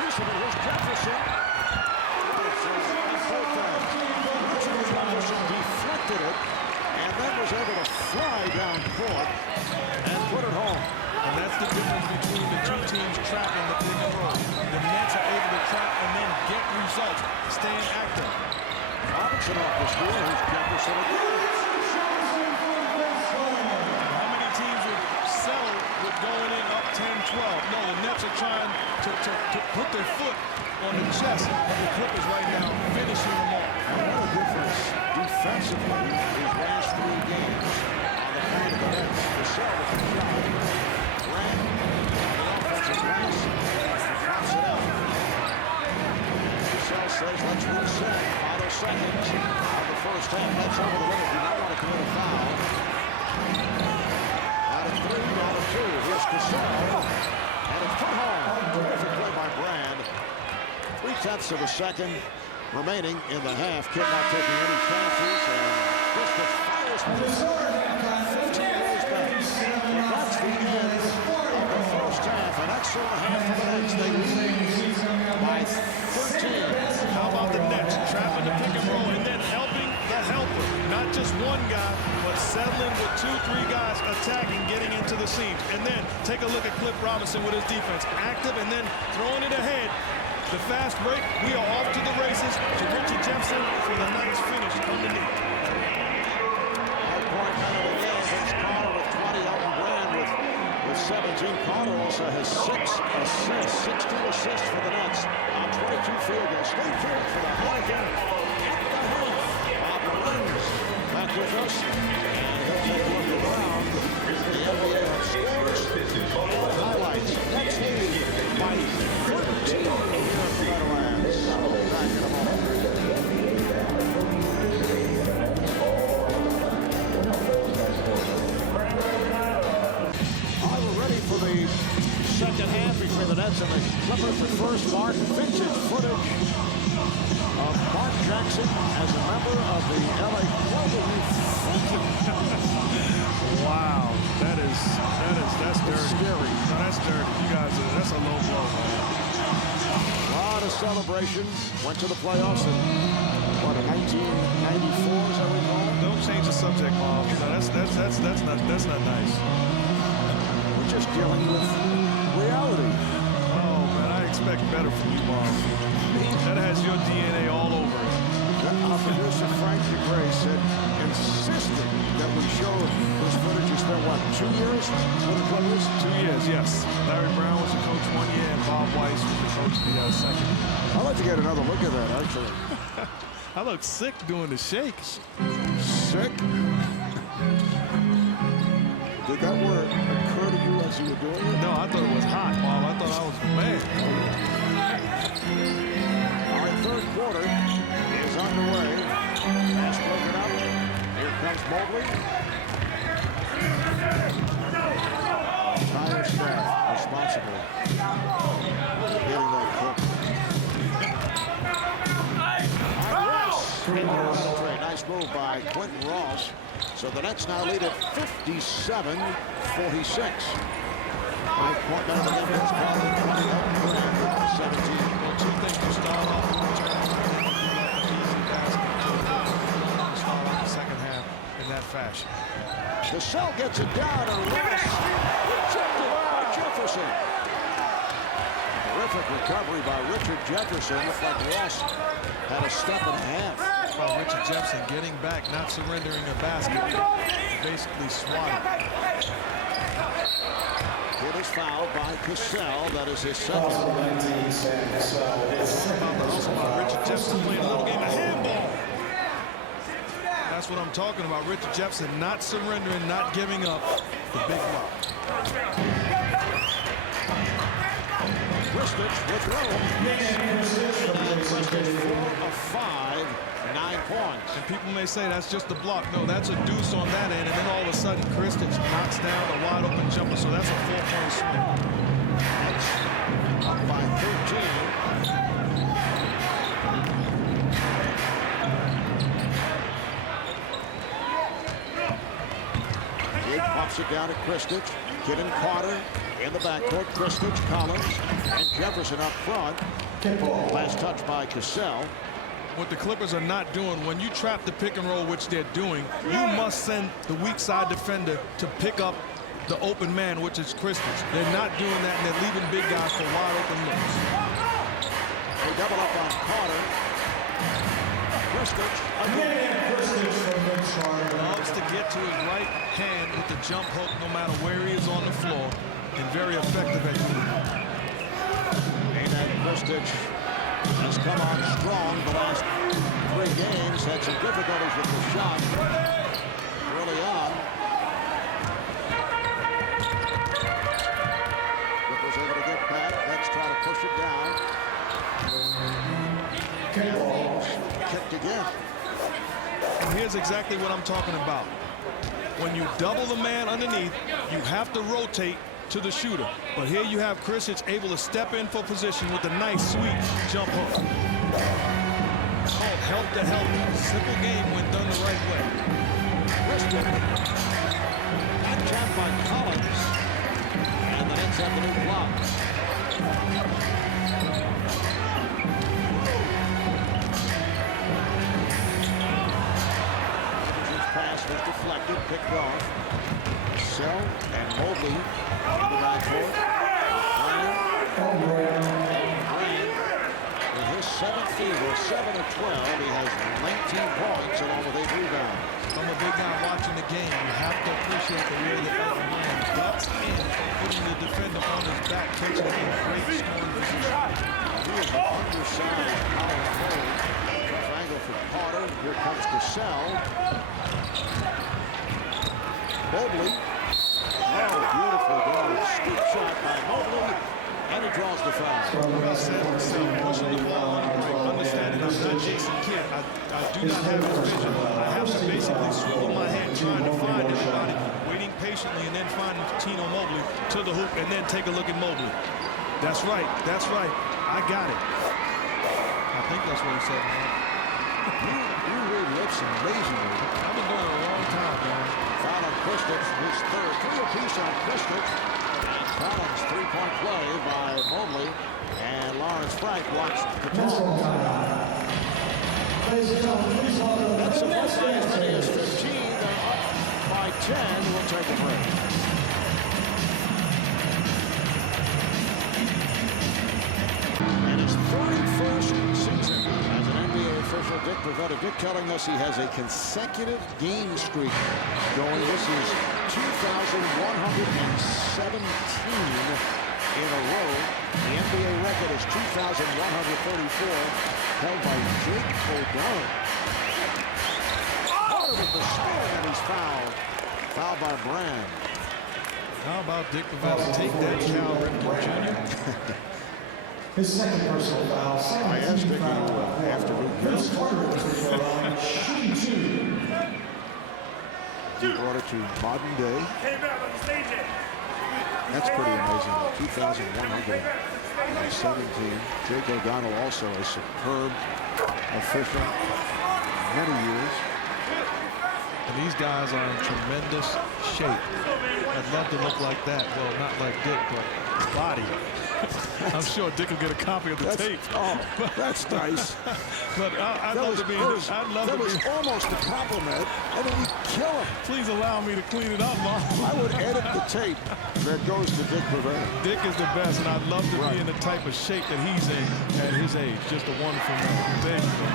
Here's Jefferson. Jefferson deflected it and then was able to fly down court and put it home. And that's the difference between the 2 teams trapping the pick and roll. The Nets are able to trap and then get results, staying active. Robinson off the steal. Here's Jefferson again. How many teams would settle with going in up 10-12? No, the Nets are trying to to put their foot on the chest of the Clippers right now, finishing them off. What a difference defensively these last 3 games on the part of the Nets. Cassell with the shot. Grant on the offensive glass. Drops it out. Cassell says, let's reset. Final seconds of the first half. That's over the limit. Do not want to commit a foul. Out of 3, down to 2. Here's Cassell. And it's put home. Terrific play by Brand. 3/10 of a second remaining in the half. Kid not taking any chances. And Christmas fires from the 15 goes back. And that's the end of the first half. An excellent half for the Nets. They lead by 13. How about the Nets trapping the pick and roll and then helping the helper? Not just one guy, but settling with 2-3 guys attacking, getting into the seams. And then take a look at Cliff Robinson with his defense. Active and then throwing it ahead. The fast break, we are off to the races to Richie Jefferson for the night's finish underneath. High point man of the game. It's Carter with 20. Elton Brand with 17. Carter also has 6 assists, 16 assists for the Nets on 22 field goals. Stay tuned for the Hurricane at the half. Bob Lorenz back with us, and he'll take a look around the NBA on scores and highlights. Nets lead by 13 over the Meadowlands. Back in a moment. We're ready for the second half between the Nets and the Clippers. But first, Mark, vintage footage of Mark Jackson as a member of the LA Global. Wow, that's dirty. Scary. No, that's dirty. You guys, that's a low blow, man. A lot of celebration. Went to the playoffs in, what, 1994, as I recall? Don't change the subject, Mom. No, that's not nice. We're just dealing with reality. Oh man, I expect better from you, Mom. That has your DNA all over it. Our producer Frank DeGray said, insisted that we show this footage. You spent, what, 2 years with the Clippers? 2 years, yes. Larry Brown was the coach 1 year, and Bob Weiss was the coach the second. I'd like to get another look at that, actually. I look sick doing the shakes. Sick? Did that word occur to you as you were doing it? No, I thought it was hot, Mom. I thought I was mad. Our third quarter is underway. Pass broken up. Here comes Mobley. Entire staff responsible for getting that cook. Ross. Nice move by Quentin Ross. So the Nets now lead at 57-46. High point down the game. It's Carter 17. Well, 2 things to start off with. Start off the second half in that fashion. Cassell gets it down, and Ross rejected by Jefferson. Terrific recovery by Richard Jefferson. Looked like Ross had a step and a half. By Richard Jefferson getting back, not surrendering a basket, basically swatting. It is fouled by Cassell. That is his second. Also about Richard Jefferson playing a little game of handball. That's what I'm talking about. Richard Jefferson not surrendering, not giving up the big block. Kristich with room. And Kristich 4 of 5, 9 points. And people may say that's just a block. No, that's a deuce on that end. And then all of a sudden, Kristich knocks down a wide open jumper. So that's a 4-point swing. That's up by 13. He pops it down to Kristich. Kidd and Carter in the backcourt. Kristich, Collins, and Jefferson up front. Last touch by Cassell. What the Clippers are not doing, when you trap the pick and roll, which they're doing, you must send the weak side defender to pick up the open man, which is Kristich. They're not doing that, and they're leaving big guys for wide open looks. They double up on Carter. Kristich again. Loves to get to his right hand with the jump hook no matter where he is on the floor, and very effective at doing it. And that Kristich has come on strong the last 3 games. Had some difficulties with the shot early on. Was able to get back. Let's try to push it down. Kicked again. And here's exactly what I'm talking about. When you double the man underneath, you have to rotate to the shooter. But here you have Kristich able to step in for position with a nice, sweet jump hook. Called help to help. Simple game when done the right way. Kristich. And tapped by Collins. And the Nets have the new block. His pass was deflected, picked off. Sell and Mobley in the backcourt. Green with his 7th field, 7 of 12. He has 19 points along with 8 rebounds. I'm a big guy watching the game. You have to appreciate the way that Elton Brand ducks in and putting the defender on his back, catching it in great scoring position. He is an undersized power forward. Triangle for Carter. Here comes Cassell. Mobley. Oh, beautiful goal. Scoop shot by Mobley. And he draws the foul. I said myself, pushing the ball on the break, understanding I'm not Jason Kidd. I do not have his vision. I have to basically swivel my hand trying to find everybody, waiting patiently, and then finding Tino Mobley to the hoop, and then take a look at Mobley. That's right. That's right. I got it. I think that's what he said. You read lips amazingly. I've been doing it a long time, man. Foul on Kristich, his third. 3 apiece on Kristich. And Collins, 3-point play by Mobley. And Lawrence Frank blocks the ball. That's a as many as 15. They're up by 10. We'll take a break. And his 31st season as an NBA official, Dick Bavetta. Dick telling us he has a consecutive game streak going. This is 2,117 in a row. The NBA record is 2,134, held by Jake O'Donnell. Carter with the spin, and he's fouled. Fouled by Brand. How about Dick Bavetta? Take that, Cal Ripken Jr. His second personal foul, second team foul. After Chris Carter shooting 2. He brought it to modern day. That's pretty amazing. 2,117. Jake O'Donnell also a superb official. Many years. And these guys are in tremendous shape. I'd love to look like that. Well, not like Dick, but body. I'm sure Dick will get a copy of the tape. Oh, that's nice. But I'd love to be in this. I'd love to be. That was almost a compliment. I mean, we kill him. Please allow me to clean it up, Mom. I would edit the tape that goes to Dick Bavetta. Dick is the best, and I'd love to be in the type of shape that he's in at his age. Just a wonderful man. There you go.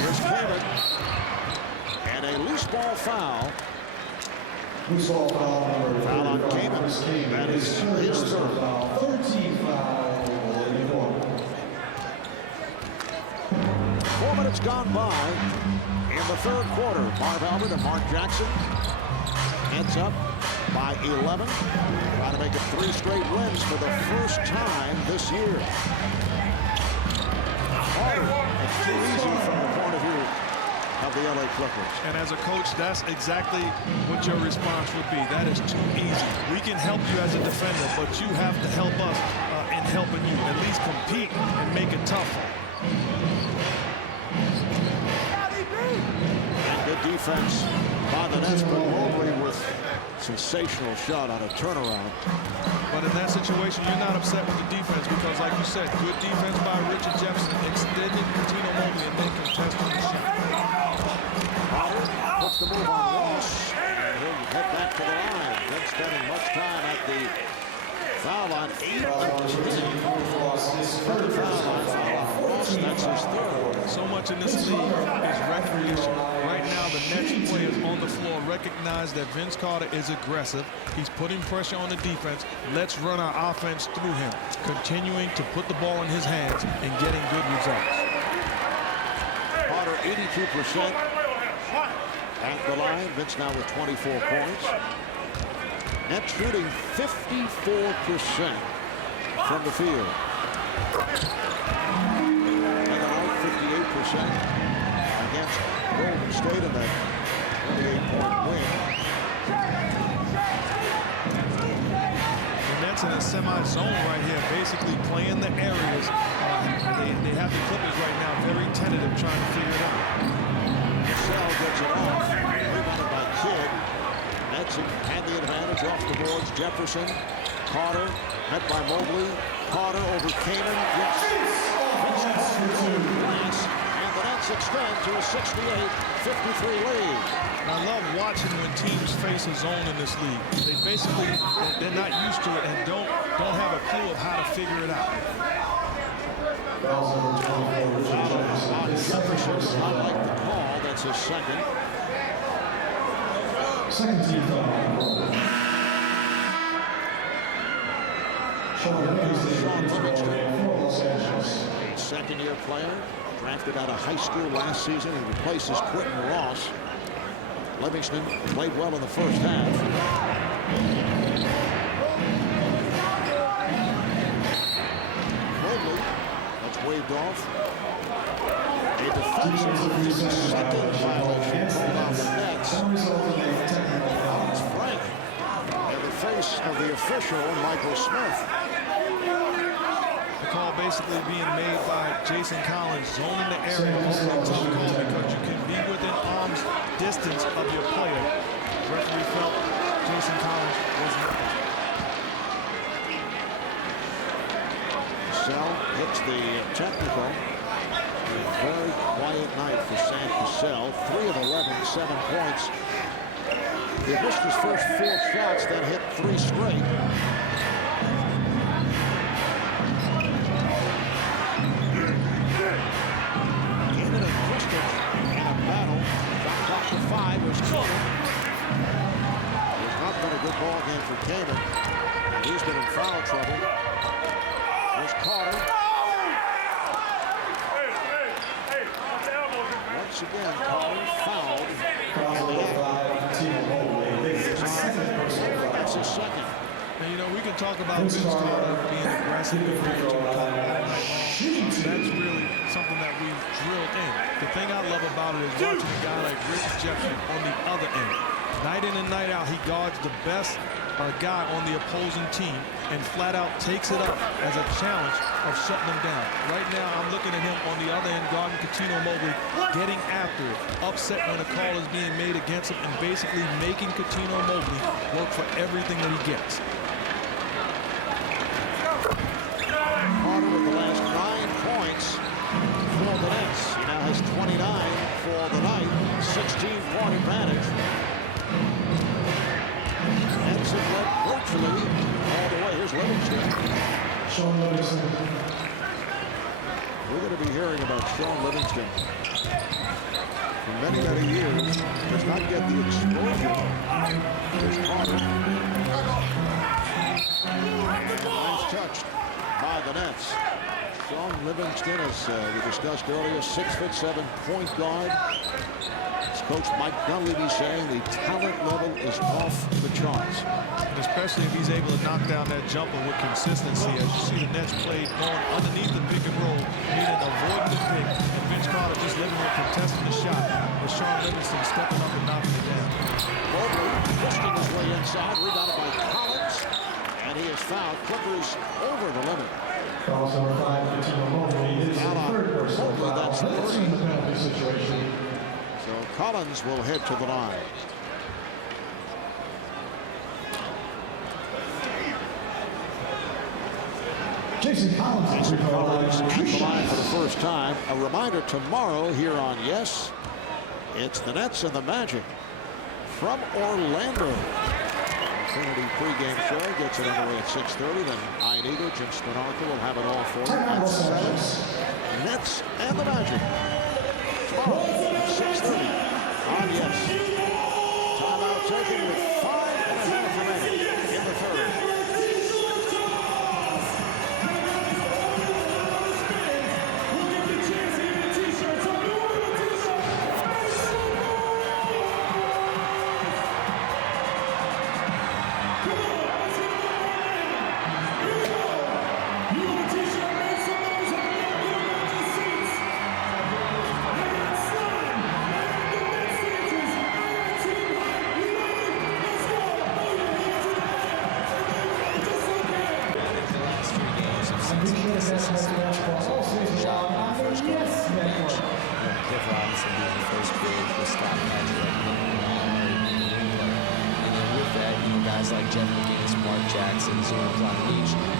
Here's Clement. And a loose ball foul. Loose ball foul number Foul on Kamen. That is his third. 13 foul in the quarter. 4 minutes gone by in the third quarter. Marv Albert and Mark Jackson heads up by 11. Trying to make it 3 straight wins for the first time this year. Harder. It's too easy from the point of view of the LA Clippers. And as a coach, that's exactly what your response would be. That is too easy. We can help you as a defender, but you have to help us in helping you. At least compete and make it tougher. And good defense by the Nets, but Mobley with sensational shot on a turnaround. But in that situation, you're not upset with the defense because, like you said, good defense by Richard Jefferson, extended Tino Mobley, and then contesting the shot. Potter puts the move on Ross, and he'll head back to the line. Then spending much time at the foul line. 8 of 10. Third foul line. Ross points. That's his third. So much in this league is recognition. Right now, the Nets players on the floor recognize that Vince Carter is aggressive. He's putting pressure on the defense. Let's run our offense through him, continuing to put the ball in his hands and getting good results. Carter 82% at the line. Vince now with 24 points. Nets shooting 54% from the field. And out 58% against Golden State in that 28-point win. The Nets in a semi-zone right here, basically playing the areas. They have the Clippers right now very tentative, trying to figure it out. Sell gets it off. Rebounded by Kidd. Nets had the advantage off the boards. Jefferson, Carter, met by Mobley. Carter over Kaman. Gets glass, and the Nets extend to a 68-53 lead. I love watching when teams face a zone in this league. They basically, they're not used to it and don't have a clue of how to figure it out. Jefferson, I like the call. That's his second. Second team foul. Sean Livingston for Los Angeles. Second-year player, drafted out of high school last season. He replaces Quentin Ross. Livingston played well in the first half. Mobley, that's waved off. A defensive second violation called on the Nets. It's Frank in the face of the official, Michael Smith. The call basically being made by Jason Collins, zoning the area. Also a tough call because you can be within arm's distance of your player. The referee felt Jason Collins was not. Cassell hits the technical. A very quiet night for Sam Cassell. 3 of 11, 7 points. He missed his first 4 shots, then hit 3 straight. Kaman and Christian in a battle. Shot clock to 5. There's Carter. It's not been a good ball game for Kaman. He's been in foul trouble. There's Carter. Once again, Carter fouled. That's his second. And you know, we can talk about Vince Carter being aggressive and that's really something that we've drilled in. The thing I love about it is watching a guy like Rick Jefferson on the other end. Night in and night out, he guards the best guy on the opposing team and flat out takes it up as a challenge of shutting him down. Right now, I'm looking at him on the other end, guarding Coutinho Mobley, getting after it, upset when a call is being made against him, and basically making Coutinho Mobley work for everything that he gets. Carter with the last 9 points for the Nets. He now has 29 for the night, 16-point advantage. Nets have led virtually all the way. Here's Livingston. Sean Livingston. We're going to be hearing about Sean Livingston for many, many years. Does not get the exposure as Carter. And nice touch by the Nets. Sean Livingston, as we discussed earlier, 6'7" point guard. As Coach Mike Dunleavy saying, the talent level is off the charts. And especially if he's able to knock down that jumper with consistency. As you see the Nets played going underneath the pick and roll, meaning avoiding the pick, and Vince Carter just living with contesting the shot, with Sean Livingston stepping up and knocking it down. Mobley pushing his way inside, rebounded by Collins, and he is fouled. Clippers over the limit. Foul number 5, Coutinho Mobley. His third personal foul. That's That's in the penalty situation. So Collins will head to the line. Jason Collins Collins at the line for the first time. A reminder tomorrow here on Yes, it's the Nets and the Magic from Orlando. Trinity pregame show gets it underway at 6:30. Then Ian Eagle, Jim Spinarca will have it all for you at 7. Nets and the Magic. Tomorrow, 6:30 on Yes. Timeout taken with 5.5 remaining in the third.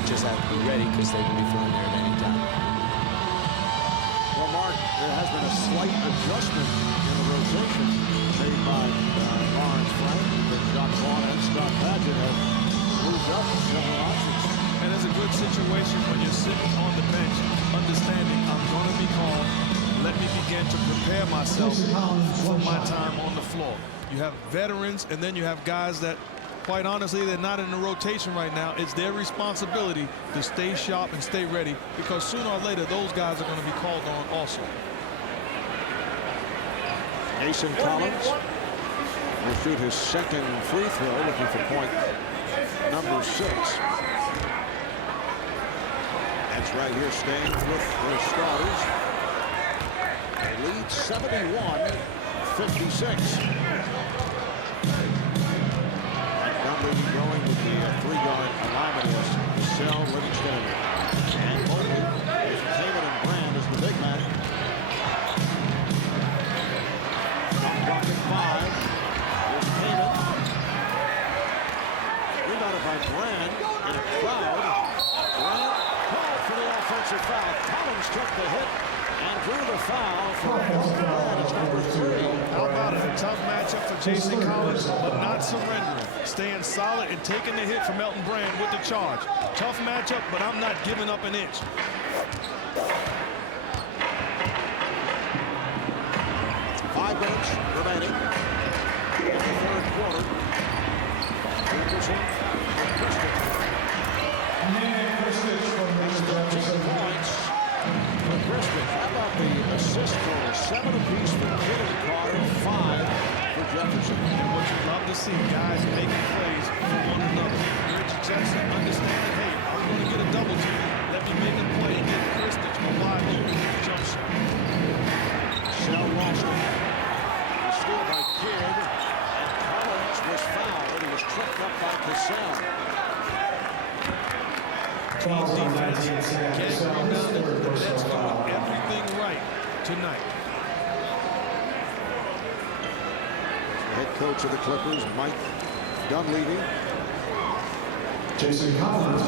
Just have to be ready because they can be thrown there at any time. Well, Mark, there has been a slight adjustment in the rotation made by Lawrence Frank. That John Vaughn and Scott Padgett have moved up several options. And it's a good situation when you're sitting on the bench, understanding I'm going to be called. Let me begin to prepare myself for my time on the floor. You have veterans, and then you have guys that, quite honestly, they're not in the rotation right now. It's their responsibility to stay sharp and stay ready, because sooner or later, those guys are going to be called on also. Mason Collins will shoot his second free throw, looking for point number 6. That's right here, staying with their starters. They lead 71-56. Going with the 3-guard alignment is Sell, Livingston, and Mobley. Taylor and Brand is the big man. Clock at 5. Here's Taylor. Rebounded by Brand in a crowd. Brand called for the offensive foul. Collins took the hit and drew the foul for Brand. It's number 3. How about it? A tough matchup for Jason Collins, but not surrendering. Staying solid and taking the hit from Elton Brand with the charge. Tough matchup, but I'm not giving up an inch. 5 minutes remaining in the third quarter. Anderson and Christian. 13 points for Christian. How about the assist total? 7 apiece for Kidd and Carter, 5 for Jefferson. And what you love to see, guys making plays for one another. Rich Jackson understanding, hey, I'm going to get a double team. Let me make a play and get Christian a wide open jump shot. Sell lost it. Steal by Kidd. And Collins was fouled, but he was tripped up by Cassell. Team defense getting rebounded. The Nets doing everything right tonight. Head coach of the Clippers, Mike Dunleavy. Jason Collins,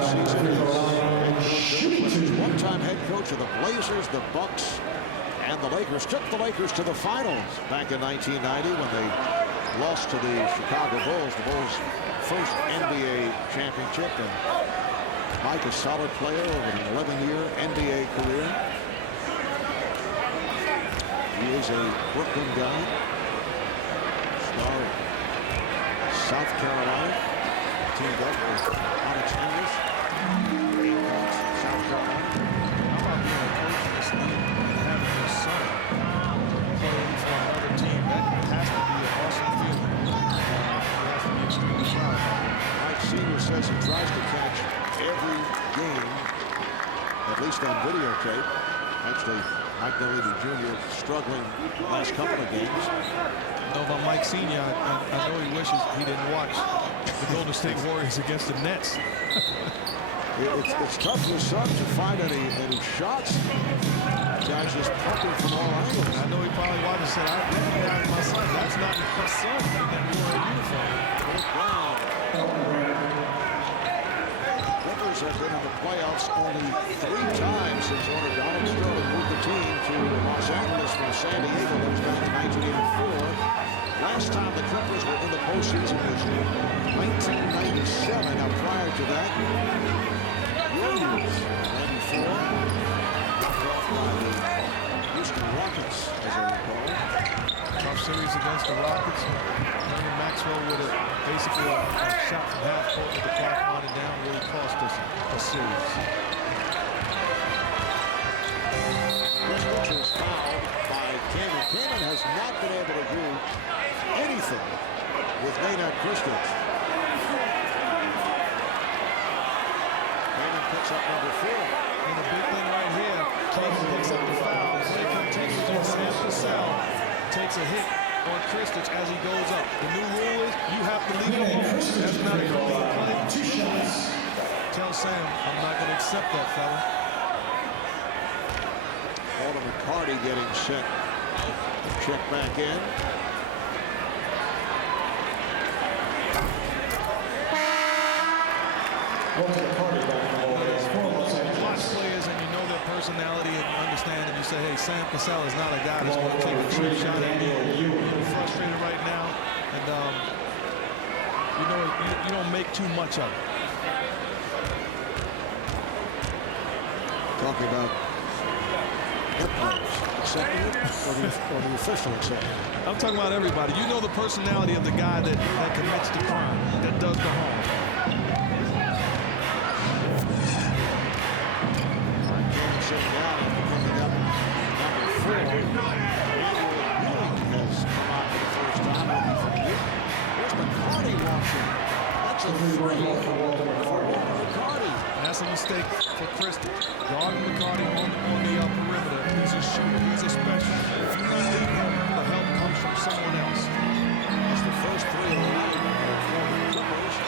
one-time head coach of the Blazers, the Bucks, and the Lakers. Took the Lakers to the finals back in 1990 when they lost to the Chicago Bulls, the Bulls' first NBA championship. And Mike, a solid player over an 11-year NBA career. He is a Brooklyn guy. Star of South Carolina. Teamed up with Onyx English. South Carolina. How about being a coach in this league and having your son playing for another team? That has to be an awesome feeling. It has to be extremely proud. Mike Sr. says he tries to catch every game, at least on videotape. Actually, Mike Dunleavy Jr. struggling last couple of games. No, but Mike Sr., I know he wishes he didn't watch the Golden State Warriors against the Nets. It's tough for his son to find any shots. Guys just pumping from all angles. I know he probably watched and said, I recognize my son. That's not my son that wore a uniform. Brown. Clippers have been in the playoffs only 3 times since owner Donald Sterling moved the team to Los Angeles from San Diego. That was back in 1984. Last time the Clippers were in the postseason was 1997. Now prior to that, your years, 94, by the series against the Rockets. Herman Maxwell with basically a shot from half court with the clock winding down really cost us a series. Kristich is fouled by Kaman. Kaman has not been able to do anything with Maynard Kristich. Kaman picks up number 4. And the big thing right here, Kaman picks up the foul. Play continues, and Sam Cassell takes a hit on Kristich as he goes up. The new rule is you have to leave it alone. That's not a complete play. 2 shots. Tell Sam, I'm not going to accept that, fella. Walter McCarty getting set to check back in. Walter McCarty back in the ball. You watch players and you know their personality and understand, and you say, hey, Sam Cassell is not a guy that's going to take a cheap shot at me. You're frustrated right now, and you know you don't make too much of it. Talking about head players accepting it or the official accepting it. I'm talking about everybody. You know the personality of the guy that commits the crime, that does the harm. Sitting down and coming up number 4. Ewing has come out for the first time. Here's McCarty launching. That's a 3 for Walter McCarty. That's a mistake for Kristich. Guarding McCarty on the perimeter. He's a shooter. He's a special. If you're not leaving him, the help comes from someone else. That's the first 3 of the night for the Clippers.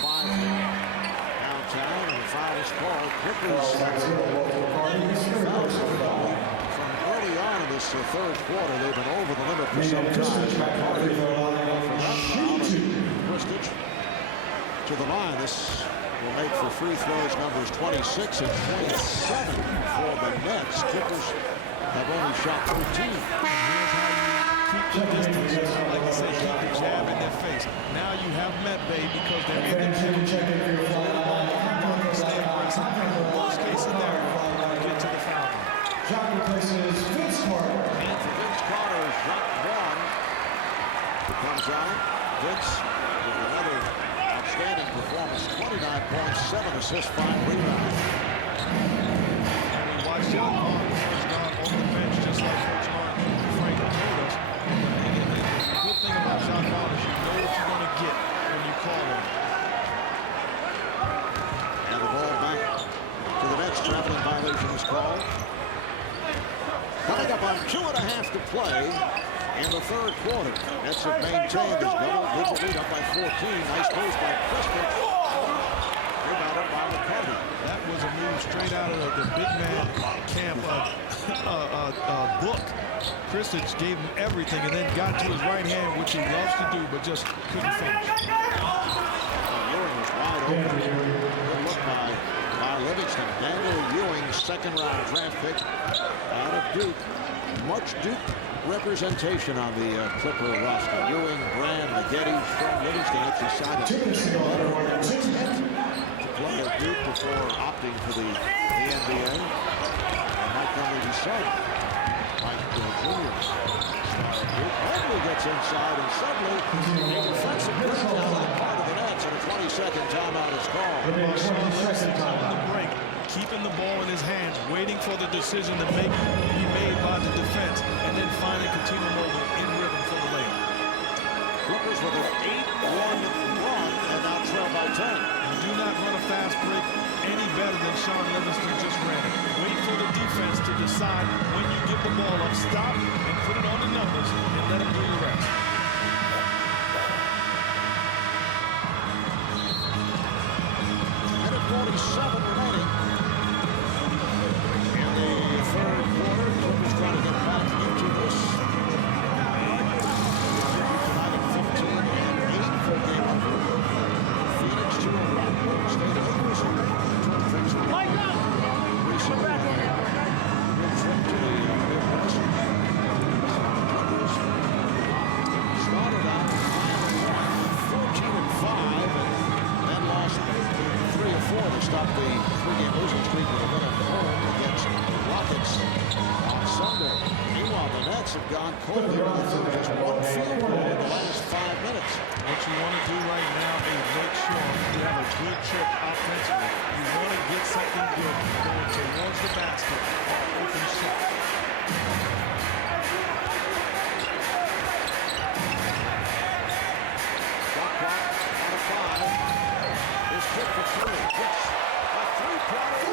5 downtown, and the foul is called. Clippers from early on in this third quarter, they've been over the limit for some time. Kristich to the line. This will make for free throws numbers 26 and 27 for the Nets. Clippers have only shot 13. Keep the distance. Like I said, keep the jab in their face. Now you have met Bay because they're in the worst case scenario, get to the foul. Shot replaces Vince Carter. And for Vince Carter, shot 1 comes out. Vince with another outstanding performance. 29 points, 7 assists, 5 rebounds. And we watched John Carter first gone on the bench, just like Coach Martin Frank told us. The good thing about John Carter is you know what you're going to get when you call him. And the ball back to the Nets. Traveling violation is called. Coming up on 2.5 to play in the third quarter. Nets have maintained this double-digit lead up by 14. Nice post by Kristich. Rebounded by McCarty. That was a move straight out of the big man camp book. Kristich gave him everything and then got to his right hand, which he loves to do, but just couldn't finish. Ewing was wide open. Good look by Livingston. Daniel Ewing, second-round draft pick out of Duke. Much Duke representation on the Clipper roster. Ewing, Brand, Maggette from Livingston have decided to play at Duke before opting for the NBA. And Mike Conley decided. Mike Jr. Henry gets inside, and suddenly a defensive breakdown on the part of the Nets, and a 20-second timeout is called. On the break, keeping the ball in his hands, waiting for the decision to be made by the defense, and then finally continue over in rhythm for the layup. Clippers with an 8-1 run and now trail by 10. You do not run a fast break any better than Sean Livingston just ran it. Wait for the defense to decide when you give the ball up. Stop and put it on the numbers and let them do the rest. Minute 47 remaining in the third quarter. Clippers trying to get back into this. Tonight at 15 and 8 for game over. Phoenix to a run. State of Lakers are turn things around. Recent trip to the Midwest. Clippers started out 14 and 5 and then lost 3 or 4 to stop the 3-game losing streak with a win at home against Rockets on Sunday. Nuggets have gone cold here in the third. Just one field goal in the last 5 minutes. What you want to do right now is make sure you have a good trip offensively. You want to get something good going towards the basket. Open shot. Shot clock on a 5. This kick for 3. Hits a three-pointer.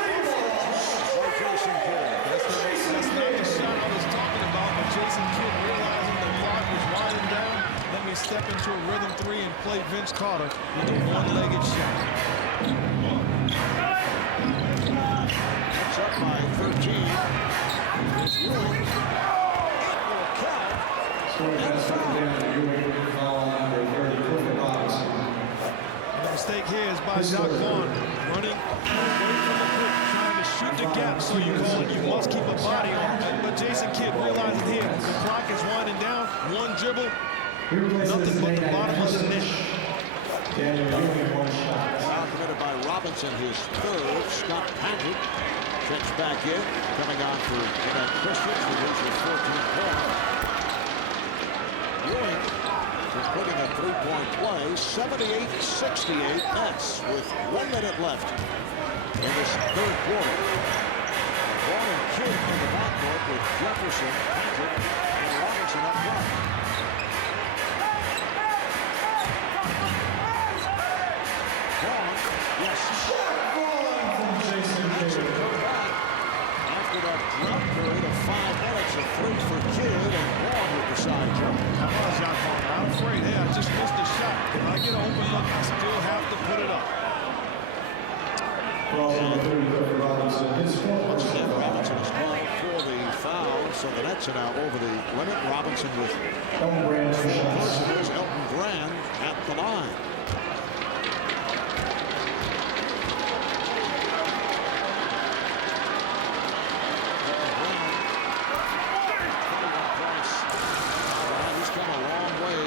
For Jason Kidd. That's not the shot I was talking about, but Jason Kidd realizing the clock was winding down. Let me step into a rhythm 3 and play Vince Carter with a one-legged shot. That's up by 13. It's Ewing. It will count. And foul. The mistake here is by Jacques Vaughn, running away from the hook, trying to shoot the gap, so you call it. You must keep a body on. But Jason Kidd realizing here, the clock is winding down. One dribble, nothing but the bottom of the net. Foul committed by Robinson, his third. Scott Patrick checks back in, coming on for that Christian, who hits with 14 points. Ewing is putting a three-point play, 78-68 Nets, with 1 minute left in this third quarter. Vaughn and Kidd in the backcourt with Jefferson, Patrick, and Robinson up front. Vaughn, yes. After that drought period of 5 minutes, a 3 for Kidd, and Vaughn with the side jump. Come on, Jacques Vaughn. I'm afraid, hey, I just missed the shot. If I get an open look, I still have to put it up. Once again, Robinson is called for the foul, so the Nets are now over the limit. Robinson with 4 personals, Elton Brand at the line. He's come a long way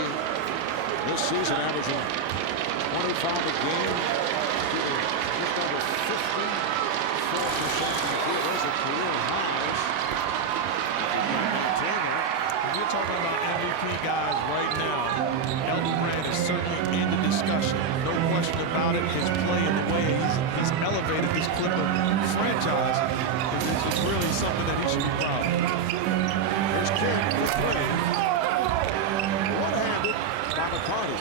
this season, averaging 25 a game. Just over 54% from the field. Those are career highs. When you're talking about MVP guys right now, Elton Brand is certainly in the discussion. No question about it. His play and the way he's elevated this Clipper franchise is really something that he should be proud of. Here's Kidd with 3. One-handed by McCarty.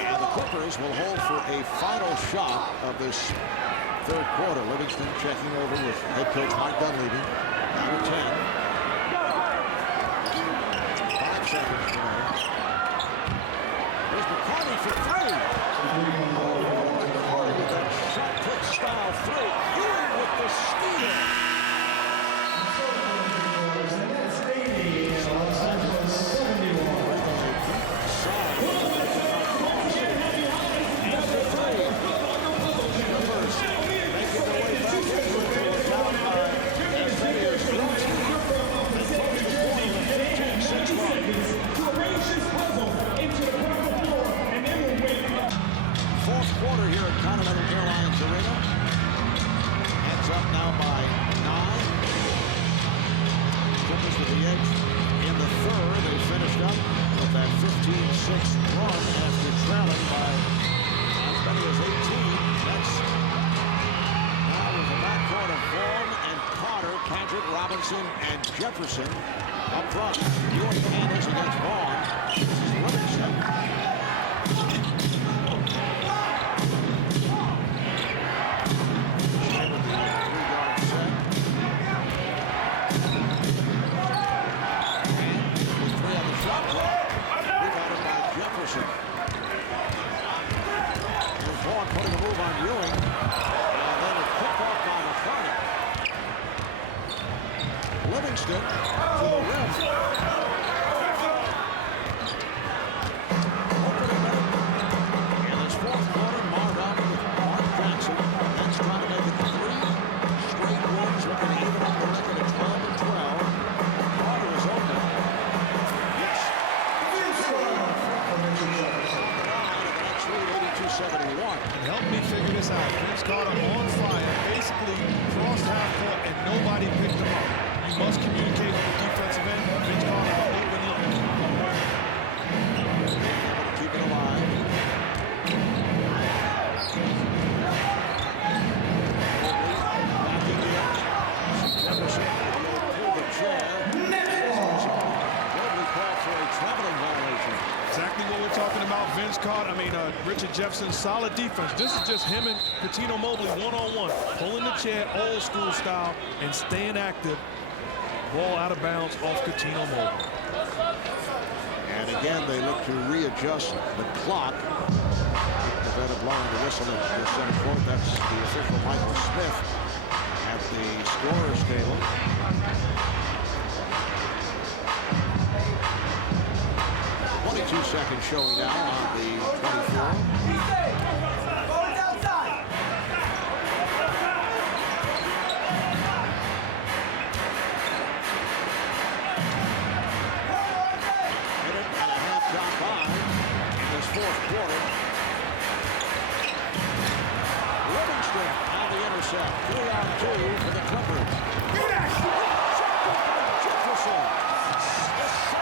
And the Clippers will hold for a final shot of this third quarter. Livingston checking over with head coach Mike Dunleavy. Down to 10. 5 seconds to go. Here's McCarty for 3. McCarty with that shot put style 3. Ewing with the steal. Fourth quarter here at Continental Airlines Arena. Heads up now by 9. Clippers with the edge in the third. They finished up with that 15-6 run after trailing by as many as 18. That's now with the backcourt of Vaughn and Carter, Patrick, Robinson, and Jefferson up front. Ewing handles against Vaughn. This is Livingston. Vaughn putting a move on Ewing, and then a quick off by McCarty. Livingston to the rim. Open a minute. And this fourth quarter, Mark Jackson. That's trying to make it 3 straight wins, looking to even up the record at 12-12. Carter is open. Yes. That's lead 82-71. And help me figure this out. Vince Carter on fire, basically crossed half court, and nobody picked him up. must communicate on the defensive end. Vince Carter to open up. Keep it alive. Jefferson through the chair. Mobley called for a traveling violation. Exactly what we're talking about. Vince Carter, Richard Jefferson, solid defense. This is just him and Patino Mobley one-on-one, pulling the chair, old school style, and staying active. Ball out of bounds off Patino Mobley. And again, they look to readjust the clock. Instead of blowing the whistle at the center court, that's the official Michael Smith at the scorer's table. Seconds showing now on the 24. Minute and a half gone by in this fourth quarter. Livingston on the intercept. 3-on-2 for the Clippers. Jefferson. The save.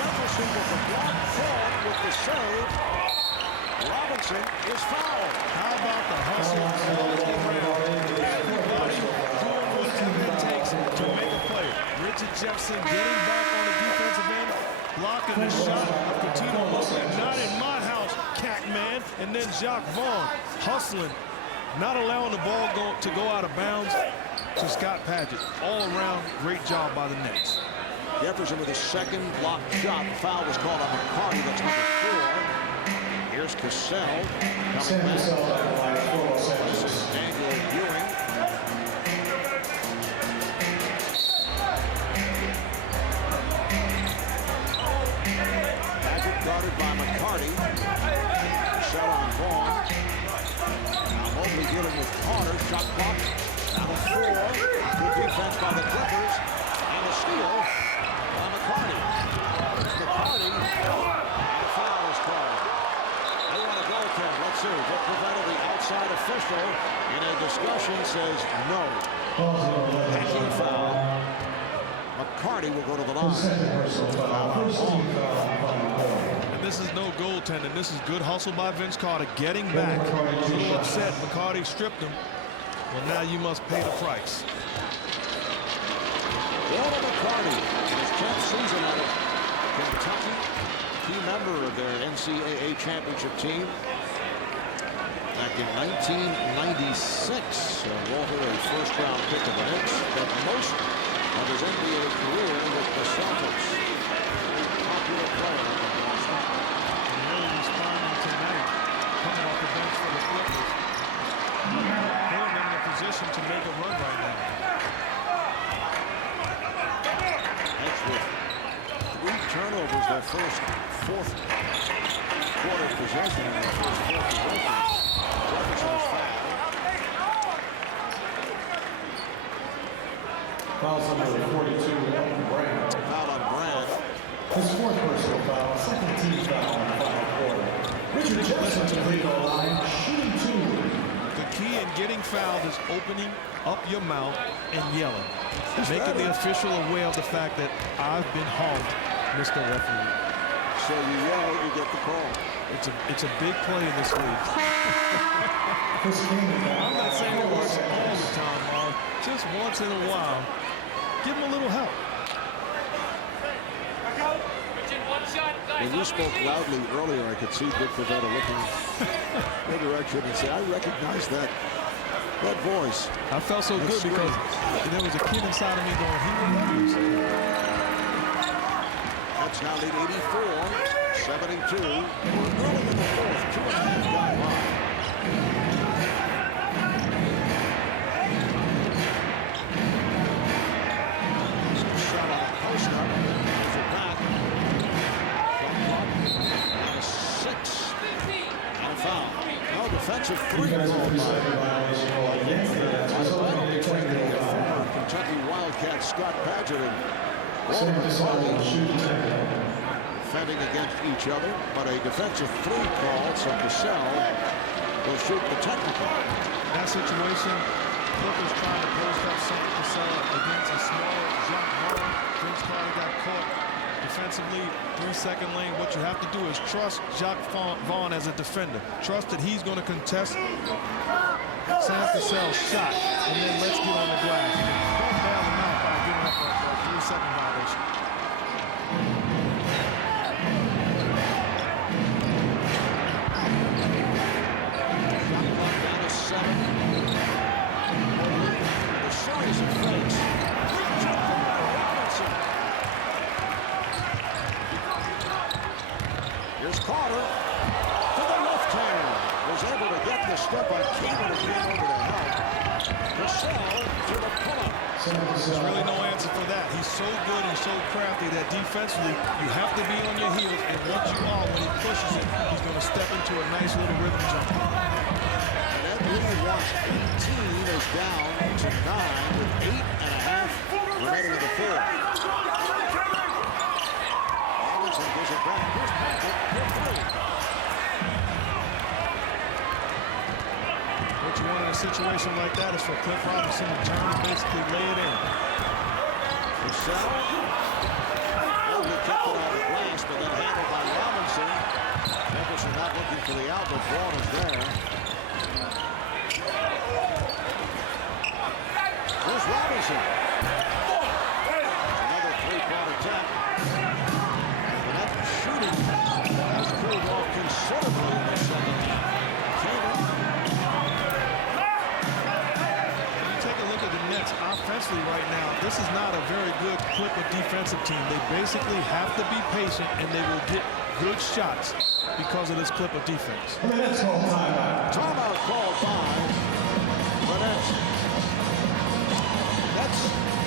Jefferson with the block forward with the save. Robinson is fouled. How about the hustle all around? Everybody doing whatever it takes to make a play. Richard Jefferson getting back on the defensive end, blocking the shot of Patino Mobley. Not in my house, cat man. And then Jacques Vaughn hustling, not allowing the ball to go out of bounds to Scott Padgett. All around, great job by the Nets. Jefferson with his second block shot. The foul was called on McCarty. That's number 4. Here's Cassell coming back. This is Daniel Ewing. Padgett guarded by McCarty. Cassell on Vaughn. Now Mobley dealing with Carter. Shot clock down to 4. Good defense by the Clippers. And a steal. McCarty. McCarty. The foul is called. They want to go 10. Let's see. What prevented the outside official in a discussion says no. Hacking foul. McCarty will go to the line. And this is no goaltending. This is good hustle by Vince Carter. Getting back. A little upset. McCarty stripped him. Well, now you must pay the price. Walter McCarty, his 10th season out of Kentucky, key member of their NCAA championship team. Back in 1996, Walter, a first-round pick of the Knicks, spent most of his NBA career with the Celtics. Popular player in Boston. And really responding tonight, coming off the bench for the Clippers. Putting them in a position to make a run right now. With 3 turnovers their first fourth quarter possession in their first 4 possessions. Jefferson is fouled. Foul number 42, Brand. Foul on Brand. His 4th personal foul, 2nd team foul in the final quarter. Richard Jefferson to the free throw line, shooting 2. The key in getting fouled is opening up your mouth and yelling. Making the official aware of the fact that I've been honked, Mr. Referee. So you yell, you get the call. It's a big play in this league. I'm not saying it works all the time, Mark. Just once in a while. Give him a little help. When you spoke loudly earlier, I could see Dick Pavetta looking in the direction and say, I recognize that voice. I felt so good because there was a kid inside of me going, he remembers. That's now lead 84, 72. Early in the fourth, 2.5 gone by. Shot on a post-up. Puts it back. And a 6. And a foul. No defensive 3 called by Kentucky Wildcat Scott Padgett and Walter McCarty defending against each other, but a defensive 3 call, so Cassell will shoot the technical. In that situation, Clippers trying to post up something to sell against a smaller Jacques Vaughn. Vince Carter got caught defensively, 3-second lane. What you have to do is trust Jacques Vaughn as a defender. Trust that he's going to contest Sam Cassell's shot, and then let's get on the glass. Don't bail him out by giving up a 3-second violation. Shot clock down to 7. The series of fakes. Robinson. Here's Carter to the left hand. Was able to get the step on Keenan and came over to help. Cassell to the pull-up. There's really no answer for that. He's so good and so crafty that defensively you have to be on your heels, and once you are, when he pushes it, he's going to step into a nice little rhythm jump. And that lead once 18 is down to 9 with 8.5 remaining in the fourth. Robinson gives it back to his pocket for 3. What you want in a situation like that is for Cliff Robinson to turn and basically lay it in. Cassell. Oh, he kept it on the glass, but then handled by Robinson. Jefferson not looking for the outlet. Ball is there. Here's Robinson. Another three-point attack. And that shooting has cooled off considerably in the second half. Offensively right now, this is not a very good Clipper defensive team. They basically have to be patient, and they will get good shots because of this Clipper defense. Let's call timeout. Timeout called by the Nets. That's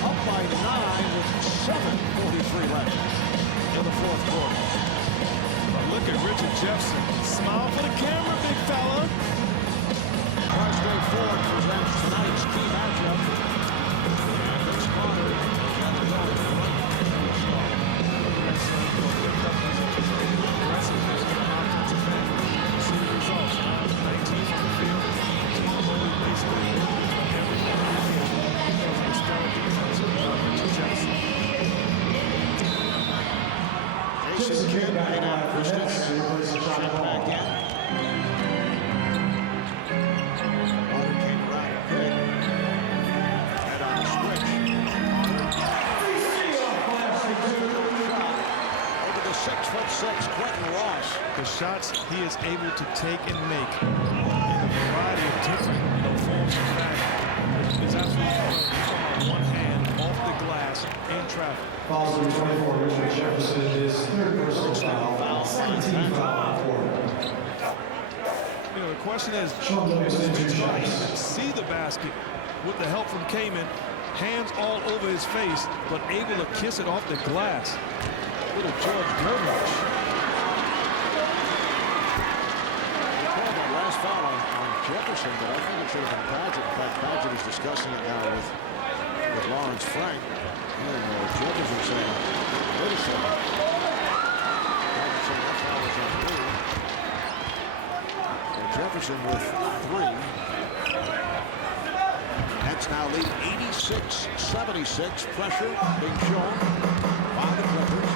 up by 9 with 7:43 left in the fourth quarter. Look at Richard Jefferson. Smile for the camera, big fella. RJ4 presents tonight's key matchup. Vince Carter and the Golden Jason Kidd made out Christian. Check back in. Carter came around and Kidd. And on the switch. Over the 6'6" Quentin Ross. The shots he is able to take and make in a variety of different forms and fashion is absolutely incredible. One hand off the glass in traffic. Foul number 24, Richard Jefferson, his third personal foul. 17 foul on the quarter. You know, the question is, Sean Lewis in two Vince Carter shots. even see the basket with the help from Kamen, hands all over his face, but able to kiss it off the glass. Little George Gervich. They called that last foul on Jefferson, but I think it should have been Paget. In fact, Paget is discussing it now with Lawrence Frank. And Jefferson saying, wait a second. Jefferson, that foul was on 3. And Jefferson with 3. Nets now lead 86-76. Pressure being shown by the Clippers.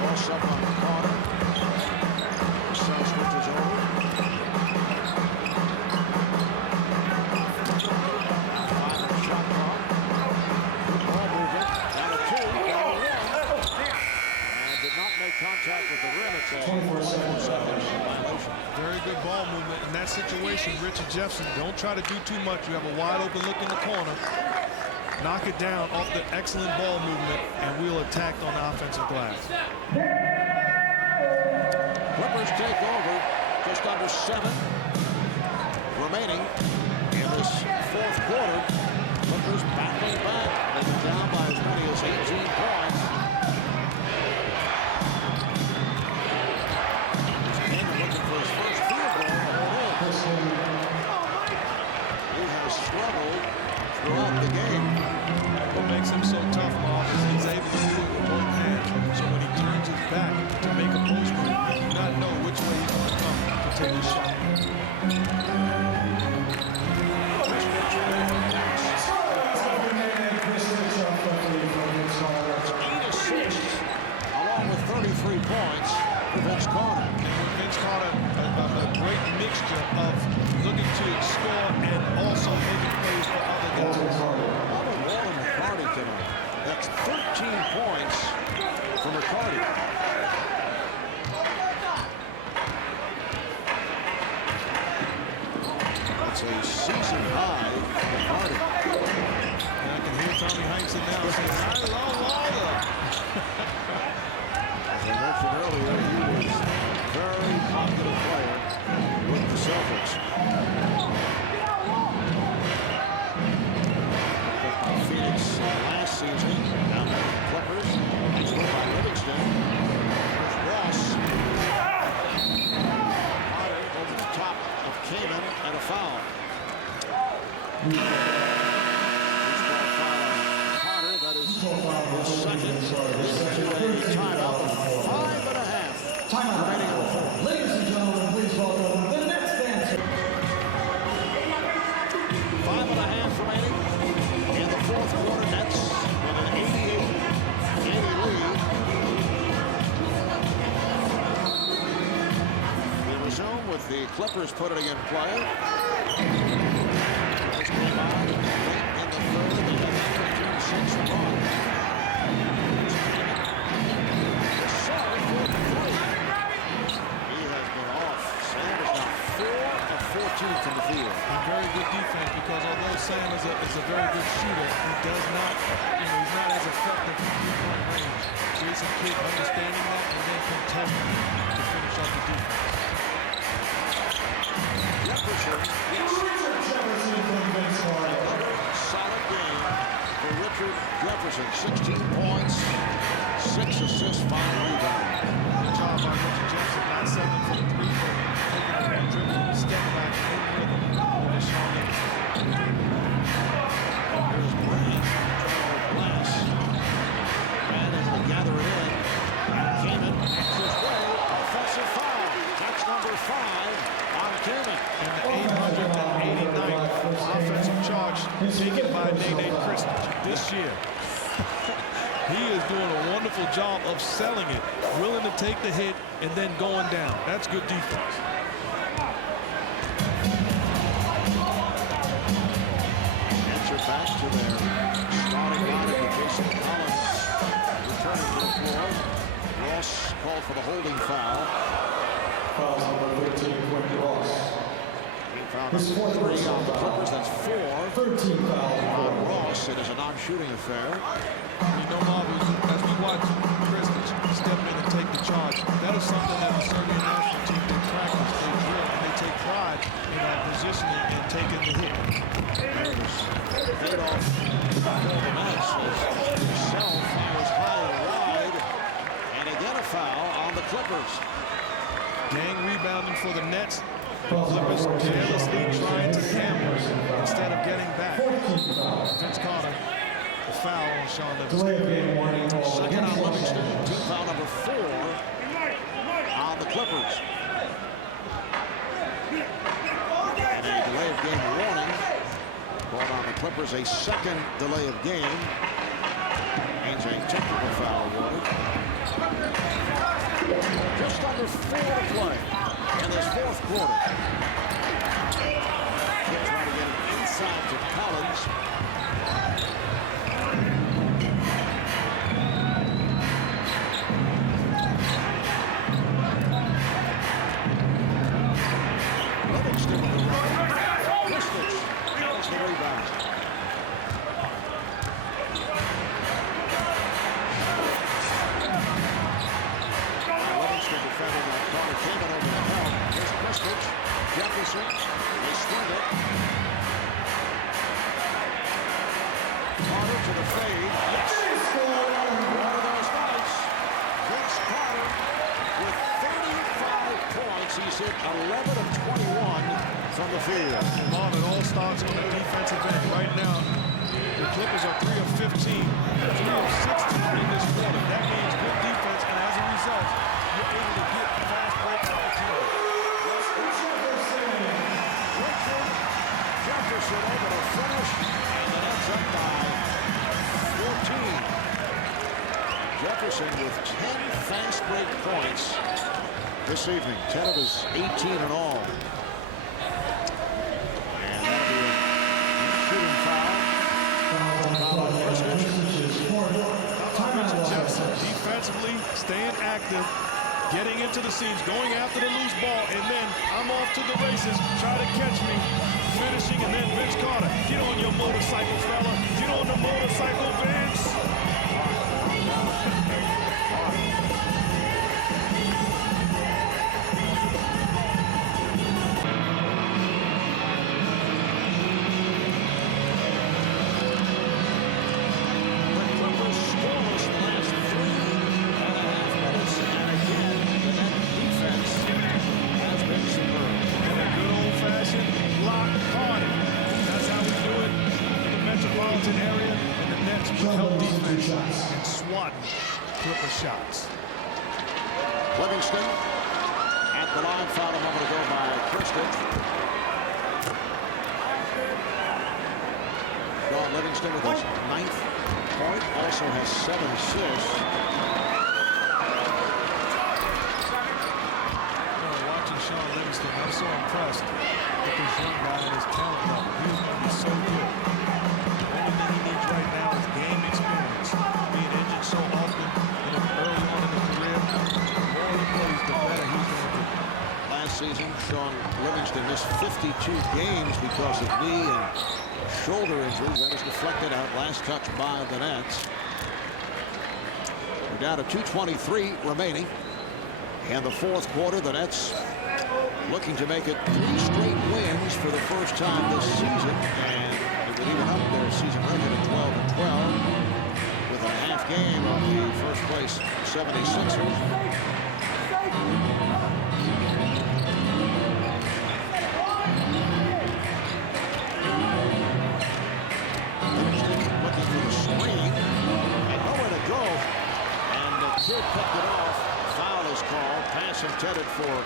Ross up on Carter. Cassell switches over. Final shot clock. Good ball movement. Down to 2. Down to 1. And did not make contact with the rim. It's a 24-second violation. Very good ball movement in that situation. Richard Jefferson, don't try to do too much. You have a wide open look in the corner. Knock it down off the excellent ball movement, and we'll attack on the offensive glass. Clippers take over. Just under 7 remaining in this fourth quarter. Clippers battling back. They've been down by as many as 18 points. Kamen looking for his first field goal. There it is. He has struggled throughout the game. What makes him so tough, Mark, is he's able to do it with both hands. So when he turns his back to make a That's 13 points from McCarty. That's a season high for McCarty. And I can hear Tommy Heinsohn now saying, I love Waldo. As I mentioned earlier, he was a very popular player with the Celtics. Phoenix last season, down there with the Clippers. He's won by Livingston. There's Ross. Carter over the top of Kaman and a foul. Baseball foul on Carter. That is his second. This is a timeout. 5.5. Timeout. Remaining on the floor. Ladies and gentlemen, please welcome the next dancer. 5.5 remaining in the fourth quarter. Nets with an 88-80 lead. We resume with the Clippers putting in play. This came out late in the third. They have 15-6 run. Sorry for the three. He has been off. Sam is now 4 of 14 from the field. And very good defense, because although Sam is a very good shooter, he does not, he's not as effective from three-point range. Jason Kidd understanding that and then contesting to finish off the defense. Jefferson gets another solid game for Richard Jefferson. 16 points, 6 assists, 5 rebounds. Good job by Richard Jefferson, not settling for the three-point, taking a one dribble, step back, in rhythm with Sean Davis. Here's Brand trying to glass. Brand as they gather it in. Kaman makes his way. Offensive foul. That's number 5 on Kaman. And the 889th offensive charge taken by Nene Christopher this year. He is doing a wonderful job of selling it, willing to take the hit and then going down. That's good defense. Answer back to their starting lineup with Jason Collins returning to the floor. Ross called for the holding foul. Foul number 13, Quentin Ross. Foul number 3 on the Clippers. That's 4 13 foul on Ross. It is a non-shooting affair. You know, Marvin, as we watch Christopher step in and take the charge, that is something that the Serbian national team, they practice, they drill, and they take pride in that positioning and taking the hit. Paid off for the match as Sell fires high and wide. And again a foul on the Clippers. Gang rebounding for the Nets. The Clippers carelessly trying to gamble instead of getting back. Vince Carter, the foul on Sean Davis. Delay of game warning. Second on Livingston. Team foul number 4 on the Clippers. And a delay of game warning brought on the Clippers. A second delay of game means a technical foul awarded. Just under 4 to play in this fourth quarter. Kidd trying to get it inside to Collins. Livingston with the run. Christopher has the rebound. Livingston defending that Carter Kaman over the help. Here's Christopher. Jefferson. They swing it. Carter to the fade. Yes. One of those nights. Vince Carter with 35 points. He's hit 11 of 21 from the field. Marvin, all starts on the defensive end right now. The Clippers are 3 of 15, 3 of 6 in this quarter. That means good defense, and as a result, you're able to get fast break opportunities. Richard Jefferson able to finish, and the Nets up by 14. Jefferson with 10 fast break points this evening. 10 of his 18 in all. And that'll be a shooting foul. Foul on Christopher. that active, getting into the seams, going after the loose ball, and then I'm off to the races. Try to catch me, finishing, and then Vince Carter. Get on your motorcycle, fella. Get on the motorcycle, Vince. Area, and the Nets will help defense and swat Clipper shots. Livingston at the line, foul a moment ago by Christian. Sean Livingston with his 9th point, also has 7 assists. Watching Sean Livingston, I'm so impressed with this young guy and his talent level. He's going to be so good. Everything he needs right now is game experience. Being injured so often, early on in his career, the more he plays, the better he's going to be. Last season, Sean Livingston missed 52 games because of knee and shoulder injuries. That is deflected out. Last touch by the Nets. We're down to 2:23 remaining. In the fourth quarter, the Nets looking to make it 3 straight wins for the first time this season. And it would even up their season record at 12-12 with a half game of the first place 76ers. Looking for the screen and nowhere to go. And the kid picked it off. Foul is called. Pass intended for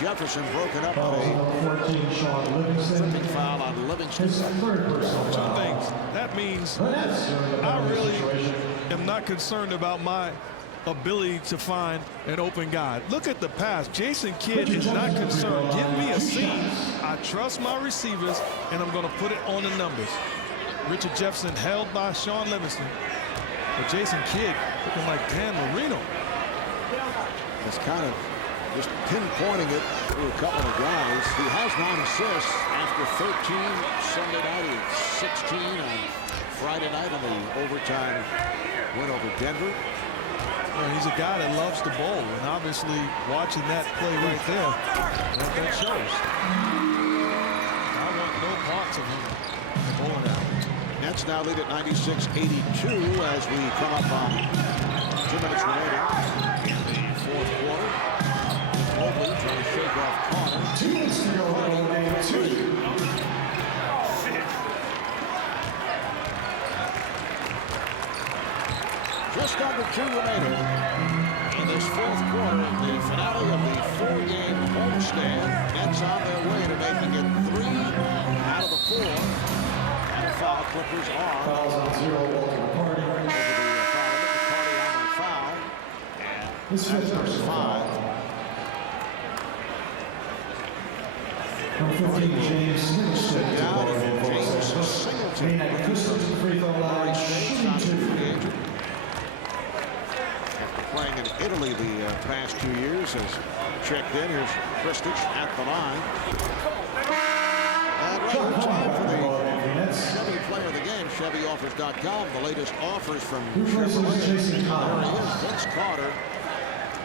Jefferson, broken up on a tripping foul on Livingston. Two things. That means I really am not concerned about my ability to find an open guy. Look at the pass. Jason Kidd is not concerned. Give me a seam. I trust my receivers, and I'm going to put it on the numbers. Richard Jefferson held by Sean Livingston. But Jason Kidd looking like Dan Marino. It's kind of just pinpointing it through a couple of guys. He has 9 assists after 13 Sunday night. He had 16 on Friday night in the overtime win over Denver. Well, he's a guy that loves the ball, and obviously watching that play right there, that shows. I want no parts of him bowling out. Nets now lead at 96-82 as we come up on 2 minutes remaining in the fourth quarter. Mobley trying to shake off Carter. 2 minutes to go in game 2. Just under 2 remaining in this fourth quarter, the finale of the 4-game homestand. Nets on their way to making it 3 out of the 4. And a foul. Clippers are Fouls on 0, Walter McCarty. over the McCarty on the foul. His 5th personal foul. Number 15, James Singleton. Down and James Singleton. Being at Christian free throw line, shooting 2. Playing in Italy the past 2 years, has checked in. Here's Kristich at the line. And right on time for the Chevy player of the game, ChevyOffers.com. The latest offers from Chevrolet. There he is, Vince Carter.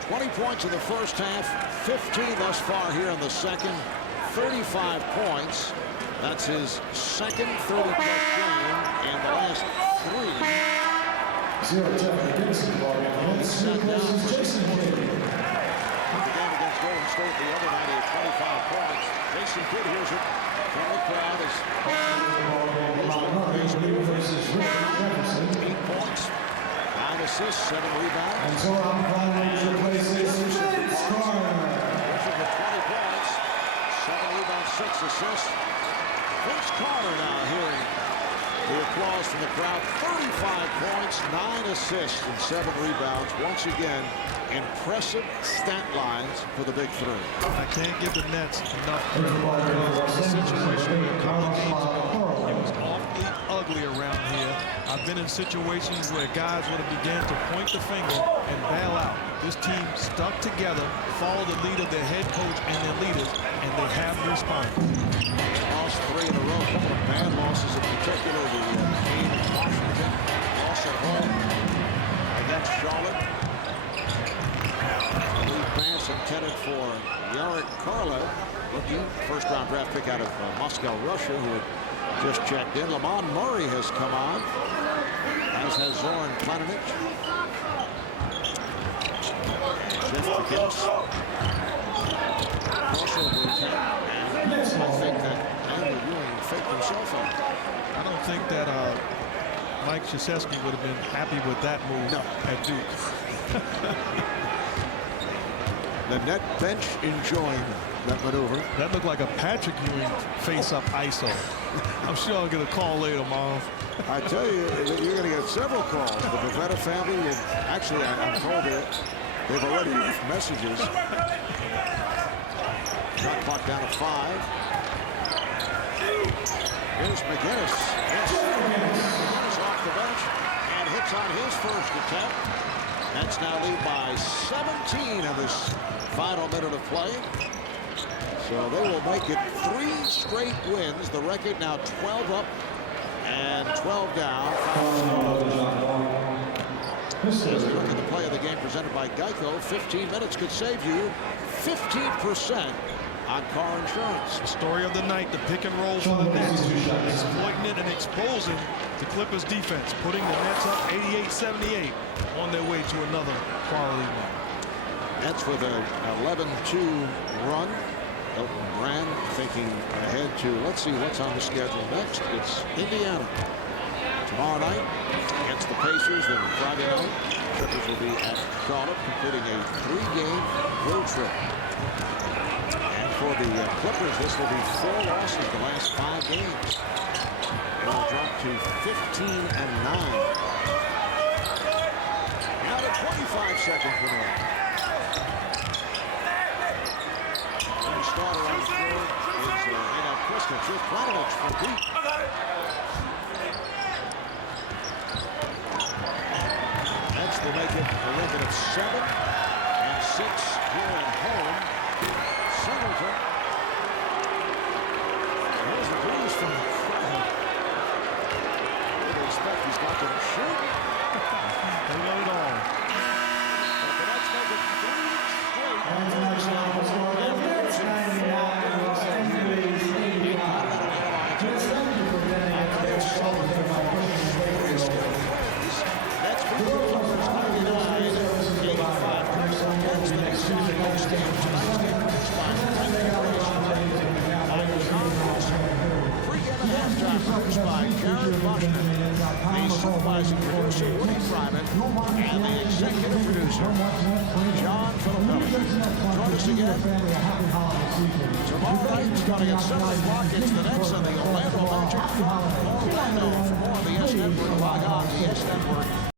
20 points in the first half, 15 thus far here in the second. 35 points. That's his second 30-plus game in the last 3. 0 10 against the ball. Set down for Jason Kidd. The game against Golden State the other night at 25 points. Jason Kidd hears it from the crowd as Versus Richard Jefferson. 8 points, 9 assists, 7 rebounds. And so on finally replaces Vince Carter. Richard with 20 points, 7 rebounds, 6 assists. Vince Carter now hearing the applause from the crowd. 35 points, 9 assists, and 7 rebounds. Once again, impressive stat lines for the big 3. I can't give the Nets enough credit because the situation a couple of games ago, it was awfully ugly around here. I've been in situations where guys would have began to point the finger and bail out. This team stuck together, followed the lead of their head coach and their leaders, and they have responded. Lost 3 in a row, a couple of bad losses in particular. The game in Washington, loss at home against Charlotte. Lead pass intended for Yarek Karlev, rookie, first-round draft pick out of Moscow, Russia, who had just checked in. Lamont Murray has come on, as has Zoran Planinic. Jeff McGinnis. Crossover attempt, and I think that Andrew Ewing faked himself out. I don't think that Mike Krzyzewski would have been happy with that move at Duke. The net bench enjoying that maneuver. That looked like a Patrick Ewing face-up ISO. I'm sure I'll get a call later, Mom. I tell you, you're going to get several calls. The Pavetta family, and actually, I'm told they've already left messages. Shot clock down to 5. Here's McGinnis. Yes. McGinnis off the bench and hits on his first attempt. Nets now lead by 17 in this final minute of play. So they will make it 3 straight wins. The record now 12 up and 12 down. As we look at the play of the game presented by Geico, 15 minutes could save you 15% on car insurance. The story of the night, the pick and roll for the Nets, exploiting it and exposing the Clippers defense, putting the Nets up 88-78 on their way to another quality win. Nets with an 11-2 run. Elton Brand thinking ahead to, let's see what's on the schedule next. It's Indiana tomorrow night against the Pacers. Then Friday night, Clippers will be at Charlotte, completing a 3-game road trip. And for the Clippers, this will be 4 losses the last 5 games. They will drop to 15-9. Now to 25 seconds remaining. Starter on the floor is Nenad Kristich. Here's Planinic from deep. Nets will make it a record of 7 and 6 here at home. Singleton. There's the breeze from the crowd. I expect he's got to shoot. They know it all. But the Nets make it 3 straight. By Jared Washington, the supervising producer Woody Fryman, and the executive producer John Filippelli. Join us again tomorrow night, starting at 7 o'clock. It's the Nets and the Orlando Magic. Orlando. For more on the S Network, log on the S Network.